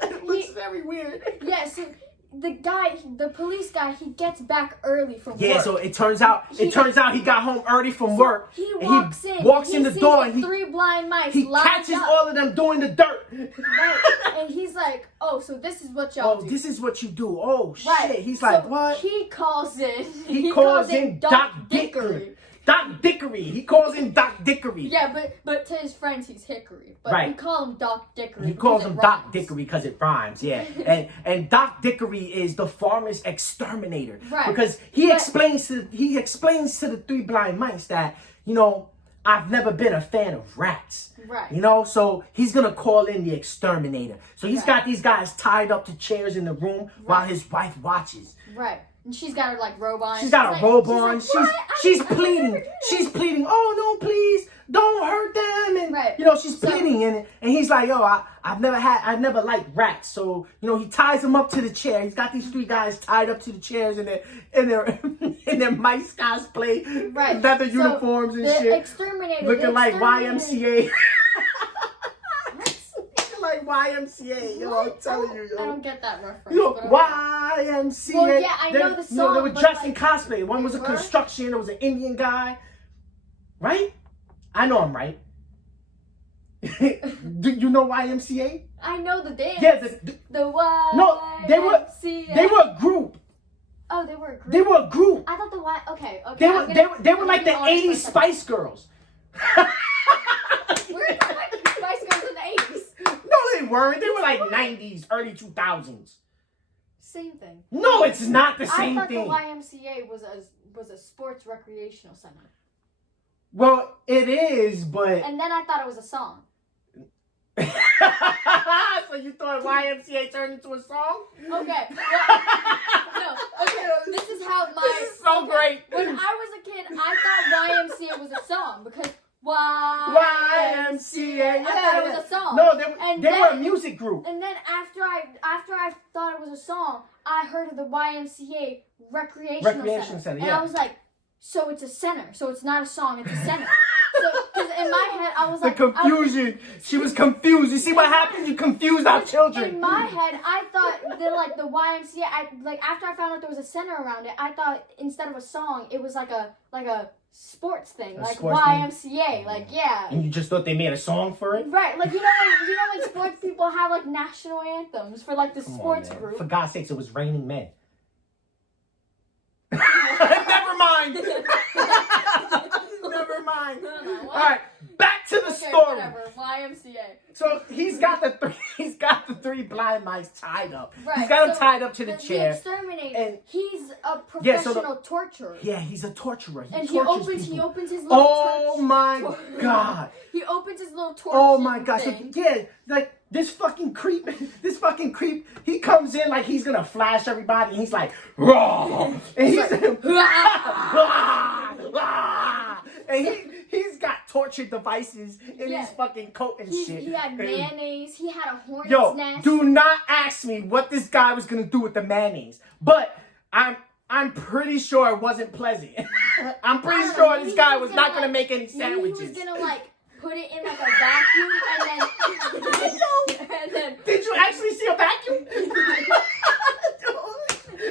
it looks very weird. Yeah, so the police guy, he gets back early from work. Yeah, so it turns out he got home early from work. He walks in the door and 3 blind mice. He catches all of them doing the dirt. Right, and he's like, "Oh, so this is what y'all do." Oh, this is what you do. Oh shit. Right. He's like, what? He calls in. He calls in Doc Dickory. Doc Dickory. He calls in Doc Dickory. Yeah, but to his friends he's Hickory. But right. we call him Doc Dickory. He calls him Doc Dickory because it rhymes, yeah. and Doc Dickory is the farmer's exterminator. Right. Because he explains to the 3 blind mice that, I've never been a fan of rats. Right. So he's gonna call in the exterminator. So he's got these guys tied up to chairs in the room while his wife watches. Right. And she's got her robe on. She's got a robe on. She's pleading. She's pleading. Oh no, please don't hurt them. And she's pleading, and he's like, yo, I've never liked rats. So he ties them up to the chair. He's got these 3 guys tied up to the chairs in their mice cosplay, leather uniforms and shit, exterminator, looking like YMCA. Like YMCA, I'm telling you, yo. I don't get that reference. YMCA. Well, yeah, I know the song. No, they were dressed in cosplay. One was a construction. There was an Indian guy. Right? I know I'm right. Do you know YMCA? I know the dance. Yeah, the YMCA. No, they were a group. Oh, they were a group. They were a group. I thought the Y. Okay. They were like the 80s Spice Girls. We're like Spice Girls in the 80s. No, they weren't. They were like 90s, early 2000s. Same thing. No, it's not the same thing. I thought the YMCA was a sports recreational center. Well, it is, but... And then I thought it was a song. So you thought YMCA turned into a song? Okay. Well, no. Okay. This is how This is so great. When I was a kid, I thought YMCA was a song because YMCA. YMCA. I thought it was a song. No, they were a music group. And then after I thought it was a song, I heard of the YMCA recreational center. And I was like, so it's a center. So it's not a song, it's a center. So, because in my head, I was like... The confusion. She was confused. You see what happens? You confused our children. In my head, I thought that, the YMCA... after I found out there was a center around it, I thought instead of a song, it was like a sports thing. Sports YMCA. thing. Yeah. And you just thought they made a song for it? Right. When sports people have, national anthems for, the sports group. For God's sakes, it was Raining Men. Never mind. Never mind. No, all right, back to the story. Whatever. YMCA. So he's got the 3 blind mice tied up. Right. He's got them tied up to the chair. The exterminator. And he's a professional torturer. Yeah, he's a torturer. He opens his little Oh my God. He opens his little torch. Oh my God. So, thing. yeah, this fucking creep, he comes in like he's gonna flash everybody, and he's like, raw, and he's and he's got torture devices in his fucking coat and shit. He had mayonnaise. He had a hornet's nest. Do not ask me what this guy was gonna do with the mayonnaise, but I'm pretty sure it wasn't pleasant. I'm pretty sure this guy was not gonna make any sandwiches. Maybe he was gonna put it in a vacuum and then Did you actually see a vacuum?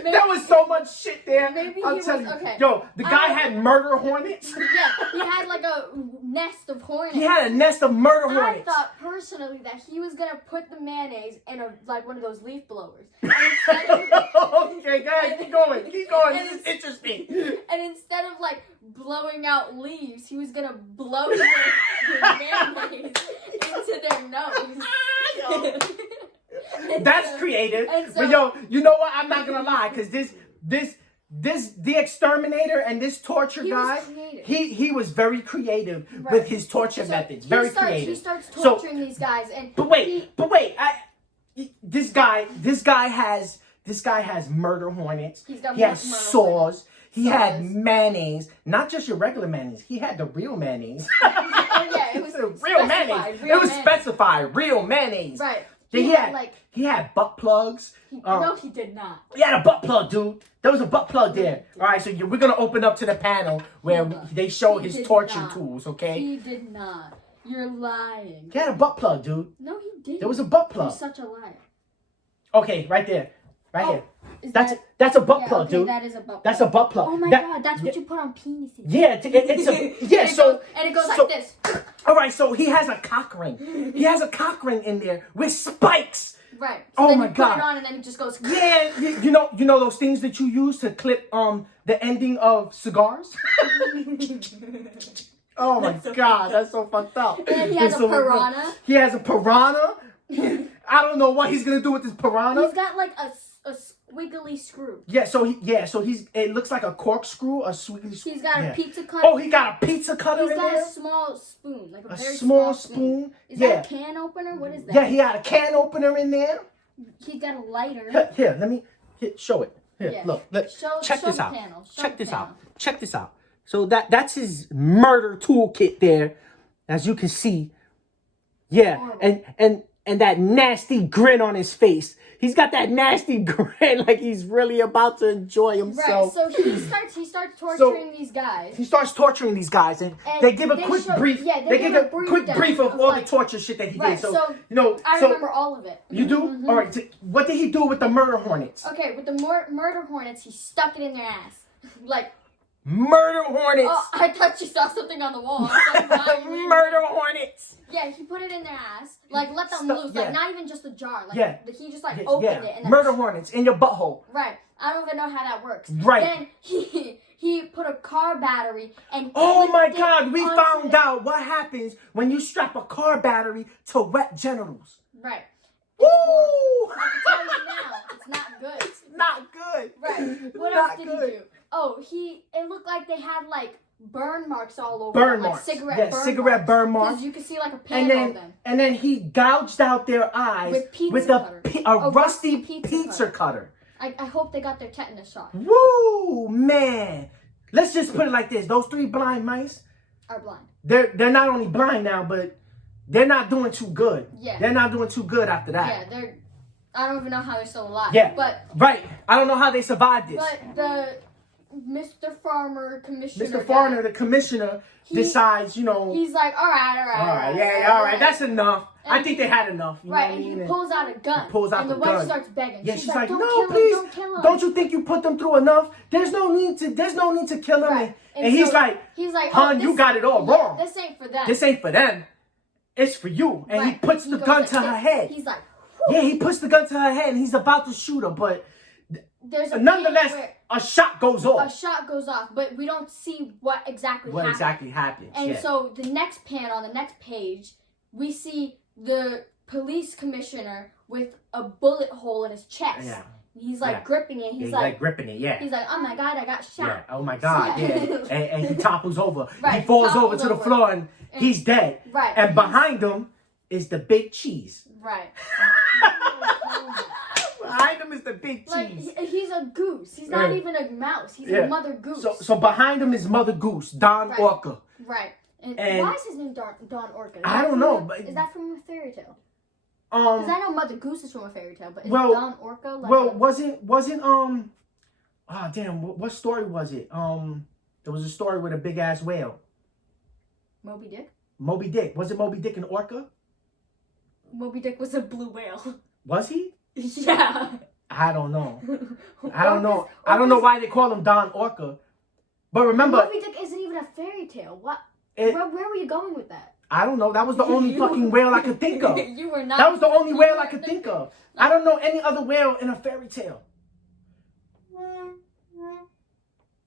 There was so much shit there. Maybe I'm he telling was- you. okay. Yo, the guy had murder hornets. Yeah, he had like a nest of hornets. He had a nest of murder I hornets. thought personally that he was gonna put the mayonnaise in like one of those leaf blowers. And instead of, Okay, go ahead. Keep going. Keep going. And This is interesting. and instead of like blowing out leaves, he was gonna blow the mayonnaise into their nose. That's creative. and so- But yo, you know what? I'm not gonna lie, because the exterminator and this torture He guy, was creative. he was very creative Right. with his torture methods. Very He creative. starts So- torturing these guys, and But wait, this guy has murder hornets. He's got He has murder saws. He had Saws. mayonnaise, not just your regular mayonnaise. He had the real mayonnaise. oh yeah, it was real specified, mayonnaise. real It was mayonnaise. specified, real mayonnaise. Right. Then he had butt plugs. No, he did not. He had a butt plug, dude. There was a butt plug there. All right, so we're gonna open up to the panel where they show He his did torture not. tools. Okay. He did not. You're lying. He had a butt plug, dude. No, he didn't. There was a butt You're plug. such a liar. Okay, right there, right Oh, here. Is That's a butt yeah, plug, okay, dude. That is a butt plug. That's a butt plug. Oh my That- god, that's what you put on penises. Yeah, it's a yeah. And So it goes so- like this. All right, so he has a cock ring. He has a cock ring in there with spikes. Right. So Oh then my you put God. it on and then it just goes. Yeah, you know those things that you use to clip the ending of cigars. Oh my god, that's so fucked up. And he has It's a so- piranha. He has a piranha. I don't know what he's gonna do with this piranha. He's got like a squiggly screw. Yeah, so it looks like a corkscrew, a sweet. He's got yeah. a pizza cutter. Oh, he got a pizza cutter He's in got there. a small spoon, like a A very small spoon. Is Yeah. that a can opener? What is that? Yeah, he had a can opener in there. He's got a lighter. Here, let me show it. Here, Yeah. look. Check show this the out. panel. Show Check the this out. panel. Check this out. So that's his murder toolkit there, as you can see. Yeah, Horrible. and that nasty grin on his face. He's got that nasty grin, like he's really about to enjoy Right. himself. So he starts torturing these guys. He starts torturing these guys, and And they give a they quick show- brief. yeah, they give a quick down brief of all like- the torture shit that he Right, did. So, so you know, I so remember all of it. you do. Mhm. All right. So what did he do with the murder hornets? Okay, with the murder hornets, he stuck it in their ass. Like, Murder hornets. oh, I thought you saw something on the wall. I was like, why? Murder hornets. Yeah, he put it in their ass. Like, let them Stuck- loose. yeah. Like, not even just a jar. Like, Yeah. he just, like, opened it. Yeah, And then, murder hornets in your butthole. Right. I don't even know how that works. Right. Then he put a car battery and Oh my clipped it God, we onto found the- out what happens when you strap a car battery to wet genitals. Right. Woo! I can tell you now, it's not good. Not good. Right. What Not else did good. he do? Oh, it looked like they had like burn marks all over Burn them, marks. like cigarette Yeah, burn cigarette marks. burn marks. Because you could see like a And panel of them. then he gouged out their eyes With pizza with cutter. a A rusty rusty pizza pizza cutter. I hope they got their tetanus shot. Woo, man. Let's just put it like this. Those three blind mice, Are blind. they're not only blind now, but they're not doing too good. Yeah. They're not doing too good after that. Yeah, I don't even know how they're still alive. Yeah. But Right. I don't know how they survived this. the Mr. Farmer commissioner. Mr. guy, Farner, the commissioner, decides, he's like, all right. all right, that's enough. I think they had enough. You know Right, what I and he mean? pulls out a gun. pulls out and the the wife gun. starts begging. Yeah, she's like, don't no, kill him, please, don't kill him. don't you think you put them through enough? There's no need to kill him. Right. And he's so like, "Oh, hon, you got it all wrong. This ain't for them. This ain't for them. It's for you. And he Right. puts the goes gun like to her this. head. He's like, Yeah, he puts the gun to her head and he's about to shoot her, but there's a nonetheless, pan where a shot goes a off. shot goes off, but we don't see what exactly What happened. exactly happens? And yeah. so the next pan on the next page, we see the police commissioner with a bullet hole in his chest. Yeah. He's like Yeah. gripping it. Yeah, He's he's like, like gripping it, yeah. he's like, oh my god, I got shot. Yeah. Oh my God, yeah. and he topples over. Right, He falls topples over to the over. floor and he's dead. Right. And behind him is the big cheese. Right. Behind him is the big Like cheese. he's a goose. He's not Yeah. even a mouse. He's Yeah. a mother goose. So behind him is Mother Goose, Don Right. Orca. Right. And And- why is his name Don Orca? Is I that don't from know, a- but- is that from a fairy tale? Because I know Mother Goose is from a fairy tale, but is Well- Don Orca like? Well, a- wasn't ah damn, what story was it? There was a story with a big ass whale. Moby Dick? Moby Dick. Was it Moby Dick and Orca? Moby Dick was a blue whale. Was he? Yeah. I don't know. I don't know. I don't know why they call him Don Orca. But remember, Moby Dick isn't even a fairy tale. What? Where were you going with that? I don't know. That was the only fucking whale I could think of. You were not. That was the only whale I could think of. I don't know any other whale in a fairy tale.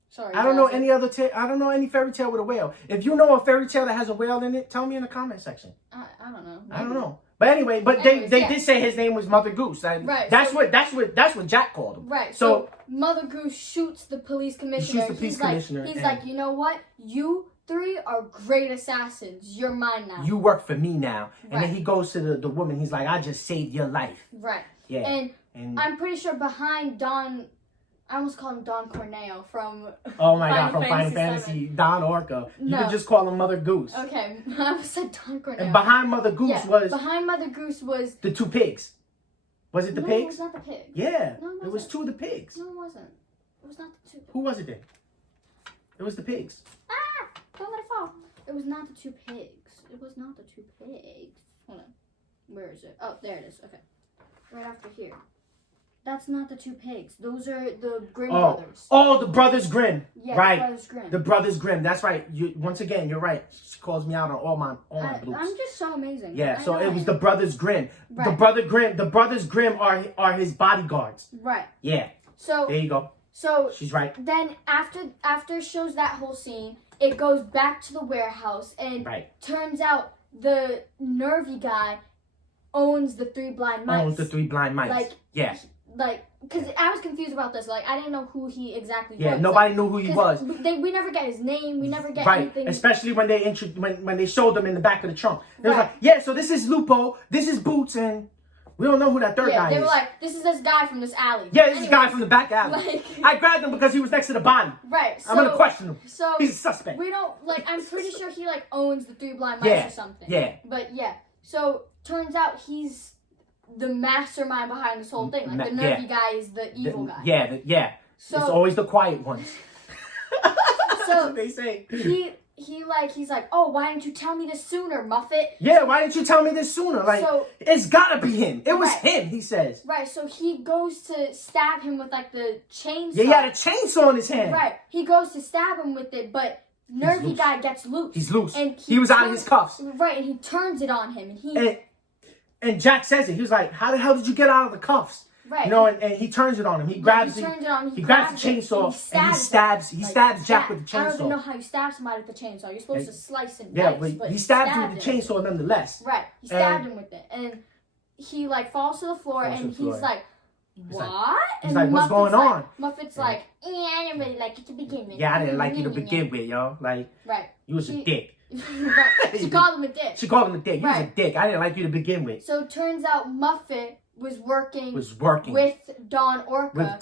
Sorry. I don't know any other I don't know any fairy tale with a whale. If you know a fairy tale that has a whale in it, tell me in the comment section. I don't know. Maybe. I don't know. But anyway, they did say his name was Mother Goose. Right. That's what Jack called him. Right. So Mother Goose shoots the police commissioner. He's like, you know what? You three are great assassins. You're mine now. You work for me now. And then he goes to the woman. He's like, I just saved your life. Right. Yeah. And I'm pretty sure behind Don, I almost called him Don Corneo from Oh my God, from Final Fantasy, Don Orca. You could just call him Mother Goose. Okay, I almost said Don Corneo. And behind Mother Goose was... Behind Mother Goose was... The two pigs. Was it the pigs? No, it was not the pig. Yeah. No, it was two of the pigs. No, it wasn't. It was not the two pigs. Who was it then? It was the pigs. Ah! Don't let it fall. It was not the two pigs. It was not the two pigs. Hold on. Where is it? Oh, there it is. Okay. Right after here. That's not the two pigs. Those are the Grimm brothers. Oh, the Brothers Grimm. Yeah, right. the Brothers Grimm. The Brothers Grimm. That's right. Once again, you're right. She calls me out on all my bloops. I'm just so amazing. Yeah, so it was the Brothers Grimm. Right. The Brothers Grimm are his bodyguards. Right. Yeah. So there you go. So she's right. Then after it shows that whole scene, it goes back to the warehouse and turns out the nervy guy owns the three blind mice. Because I was confused about this. Like, I didn't know who he exactly was. Yeah, nobody knew who he was. We never get his name. We never get anything. Especially when they when they showed them in the back of the trunk. They was like, yeah, so this is Lupo, this is Boots, and we don't know who that third guy is. They were like, this is this guy from this alley. Yeah, this is guy from the back alley. I grabbed him because he was next to the body. Right. So, I'm going to question him. So he's a suspect. We don't, I'm pretty sure he, owns the three blind mice or something. Yeah. But, so turns out he's the mastermind behind this whole thing. Like, the nerdy guy is the evil guy. Yeah. So, it's always the quiet ones. That's what they say. He's like, oh, why didn't you tell me this sooner, Muffet? Yeah, why didn't you tell me this sooner? It's gotta be him. It was him, he says. Right, so he goes to stab him with, the chainsaw. Yeah, he had a chainsaw in his hand. Right, he goes to stab him with it, but nervy guy gets loose. He's loose. And he was out of his cuffs. Right, and he turns it on him, and Jack says it. He was like, how the hell did you get out of the cuffs? Right. You know, and he turns it on him. He grabs the chainsaw and he stabs Jack with the chainsaw. I don't even know how you stab somebody with the chainsaw. You're supposed to hlice and dice, but he stabbed him with the chainsaw nonetheless. Right. He stabbed him with it. And he falls to the floor and he's like, what? He's like, what's going on? Muffet's like, I didn't really like you to begin with. Yeah, I didn't like you to begin with, yo. You was a dick. Right. She called him a dick. She called him a dick. He was a dick. I didn't like you to begin with. So it turns out Muffet was working with Don Orca.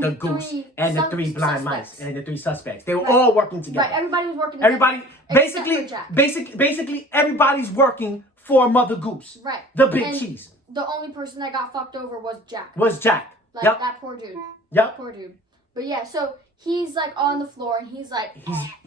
The Goose, and the three blind mice, and the three suspects. They were all working together. Right, everybody was working together. Basically, everybody's working for Mother Goose. Right. The big cheese. The only person that got fucked over was Jack. That poor dude. Yep. Poor dude. But so he's on the floor and he's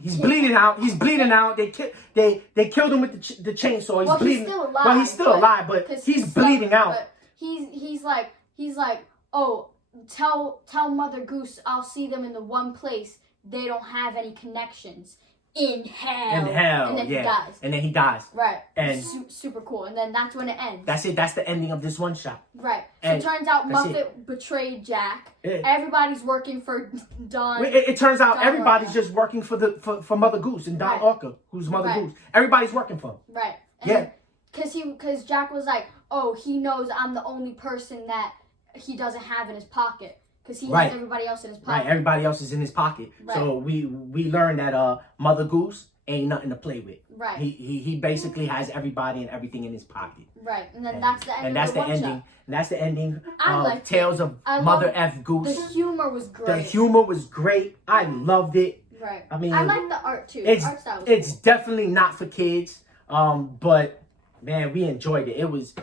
he's bleeding out. He's bleeding out. They killed him with the chainsaw. He's bleeding. He's still alive. Well, he's still alive, but he's bleeding out. But he's like, oh, tell Mother Goose I'll see them in the one place they don't have any connections. In hell. And then he dies. And then he dies. Right. And super cool. And then that's when it ends. That's it. That's the ending of this one shot. Right. So it turns out Muffet betrayed Jack. Everybody's working for Don. It turns out everybody's Orca. just working for Mother Goose and Don Orca, who's Mother Goose. Everybody's working for him. Right. And because Jack was like, oh, he knows I'm the only person that he doesn't have in his pocket. Because he has everybody else in his pocket. Right, everybody else is in his pocket. Right. So we learned that Mother Goose ain't nothing to play with. Right. He basically has everybody and everything in his pocket. Right. And then that's the ending. And that's the ending. And that's the ending of Tales of Mother F. Goose. The humor was great. The humor was great. I loved it. Right. I mean, I like the art too. It's, the art style was it's cool. definitely not for kids. But man, we enjoyed it. It was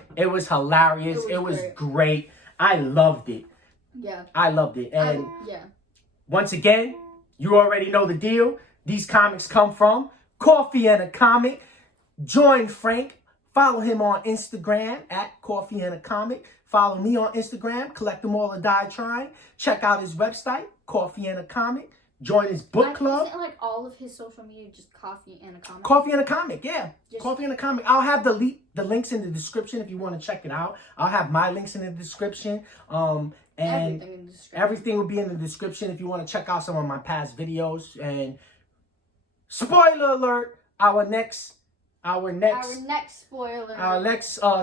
hilarious. It was great. I loved it. Yeah. I loved it. And once again, you already know the deal. These comics come from Coffee and a Comic. Join Frank. Follow him on Instagram at Coffee and a Comic. Follow me on Instagram, Collect Them All or Die Trying. Check out his website, Coffee and a Comic. Join his book club. Isn't like all of his social media just Coffee and a Comic? Coffee and a Comic, yeah. Just, Coffee and a Comic. I'll have the links in the description if you want to check it out. I'll have my links in the description. And everything will be in the description if you want to check out some of my past videos. And spoiler alert, our next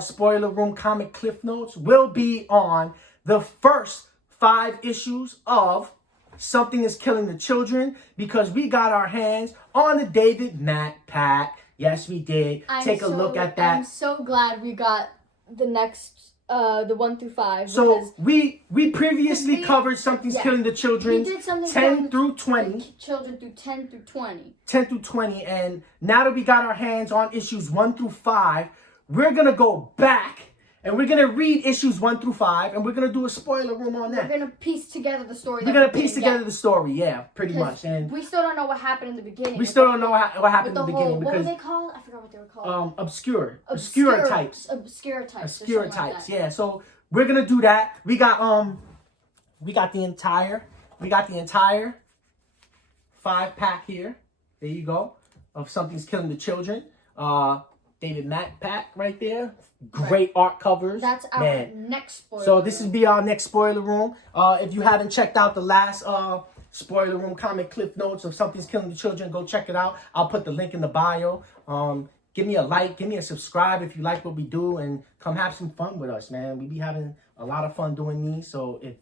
spoiler room comic cliff notes will be on the first 5 issues of Something is Killing the Children, because we got our hands on the David Matt pack. Yes, we did. Take a look at that. I'm so glad we got the next, the 1 through 5. So we previously covered Something's Killing the Children, we did something 10 through 20. Children through 10 through 20. 10 through 20, and now that we got our hands on issues 1 through 5, we're gonna go back and we're gonna read issues 1 through 5, and we're gonna do a spoiler room on that. We're gonna piece together the story. We're gonna piece together the story, yeah, pretty much. And we still don't know what happened in the beginning. We still don't know what happened in the beginning what were because they called? I forgot what they were called. Obscure types. Obscure types. Like yeah. So we're gonna do that. We got the entire 5-pack here. There you go. Of Something's Killing the Children. David Matt pack right there. Great art covers. That's our next spoiler. So this will be our next spoiler room. If you haven't checked out the last spoiler room comic clip notes of Something's Killing the Children, go check it out. I'll put the link in the bio. Give me a like, give me a subscribe if you like what we do, and come have some fun with us, man. We be having a lot of fun doing these. So if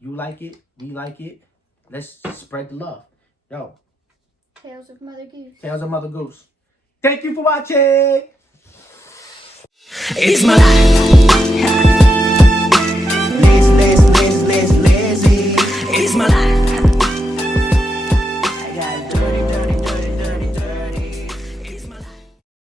you like it, we like it. Let's spread the love. Yo. Tales of Mother Goose. Tales of Mother Goose. Thank you for watching. It's my life.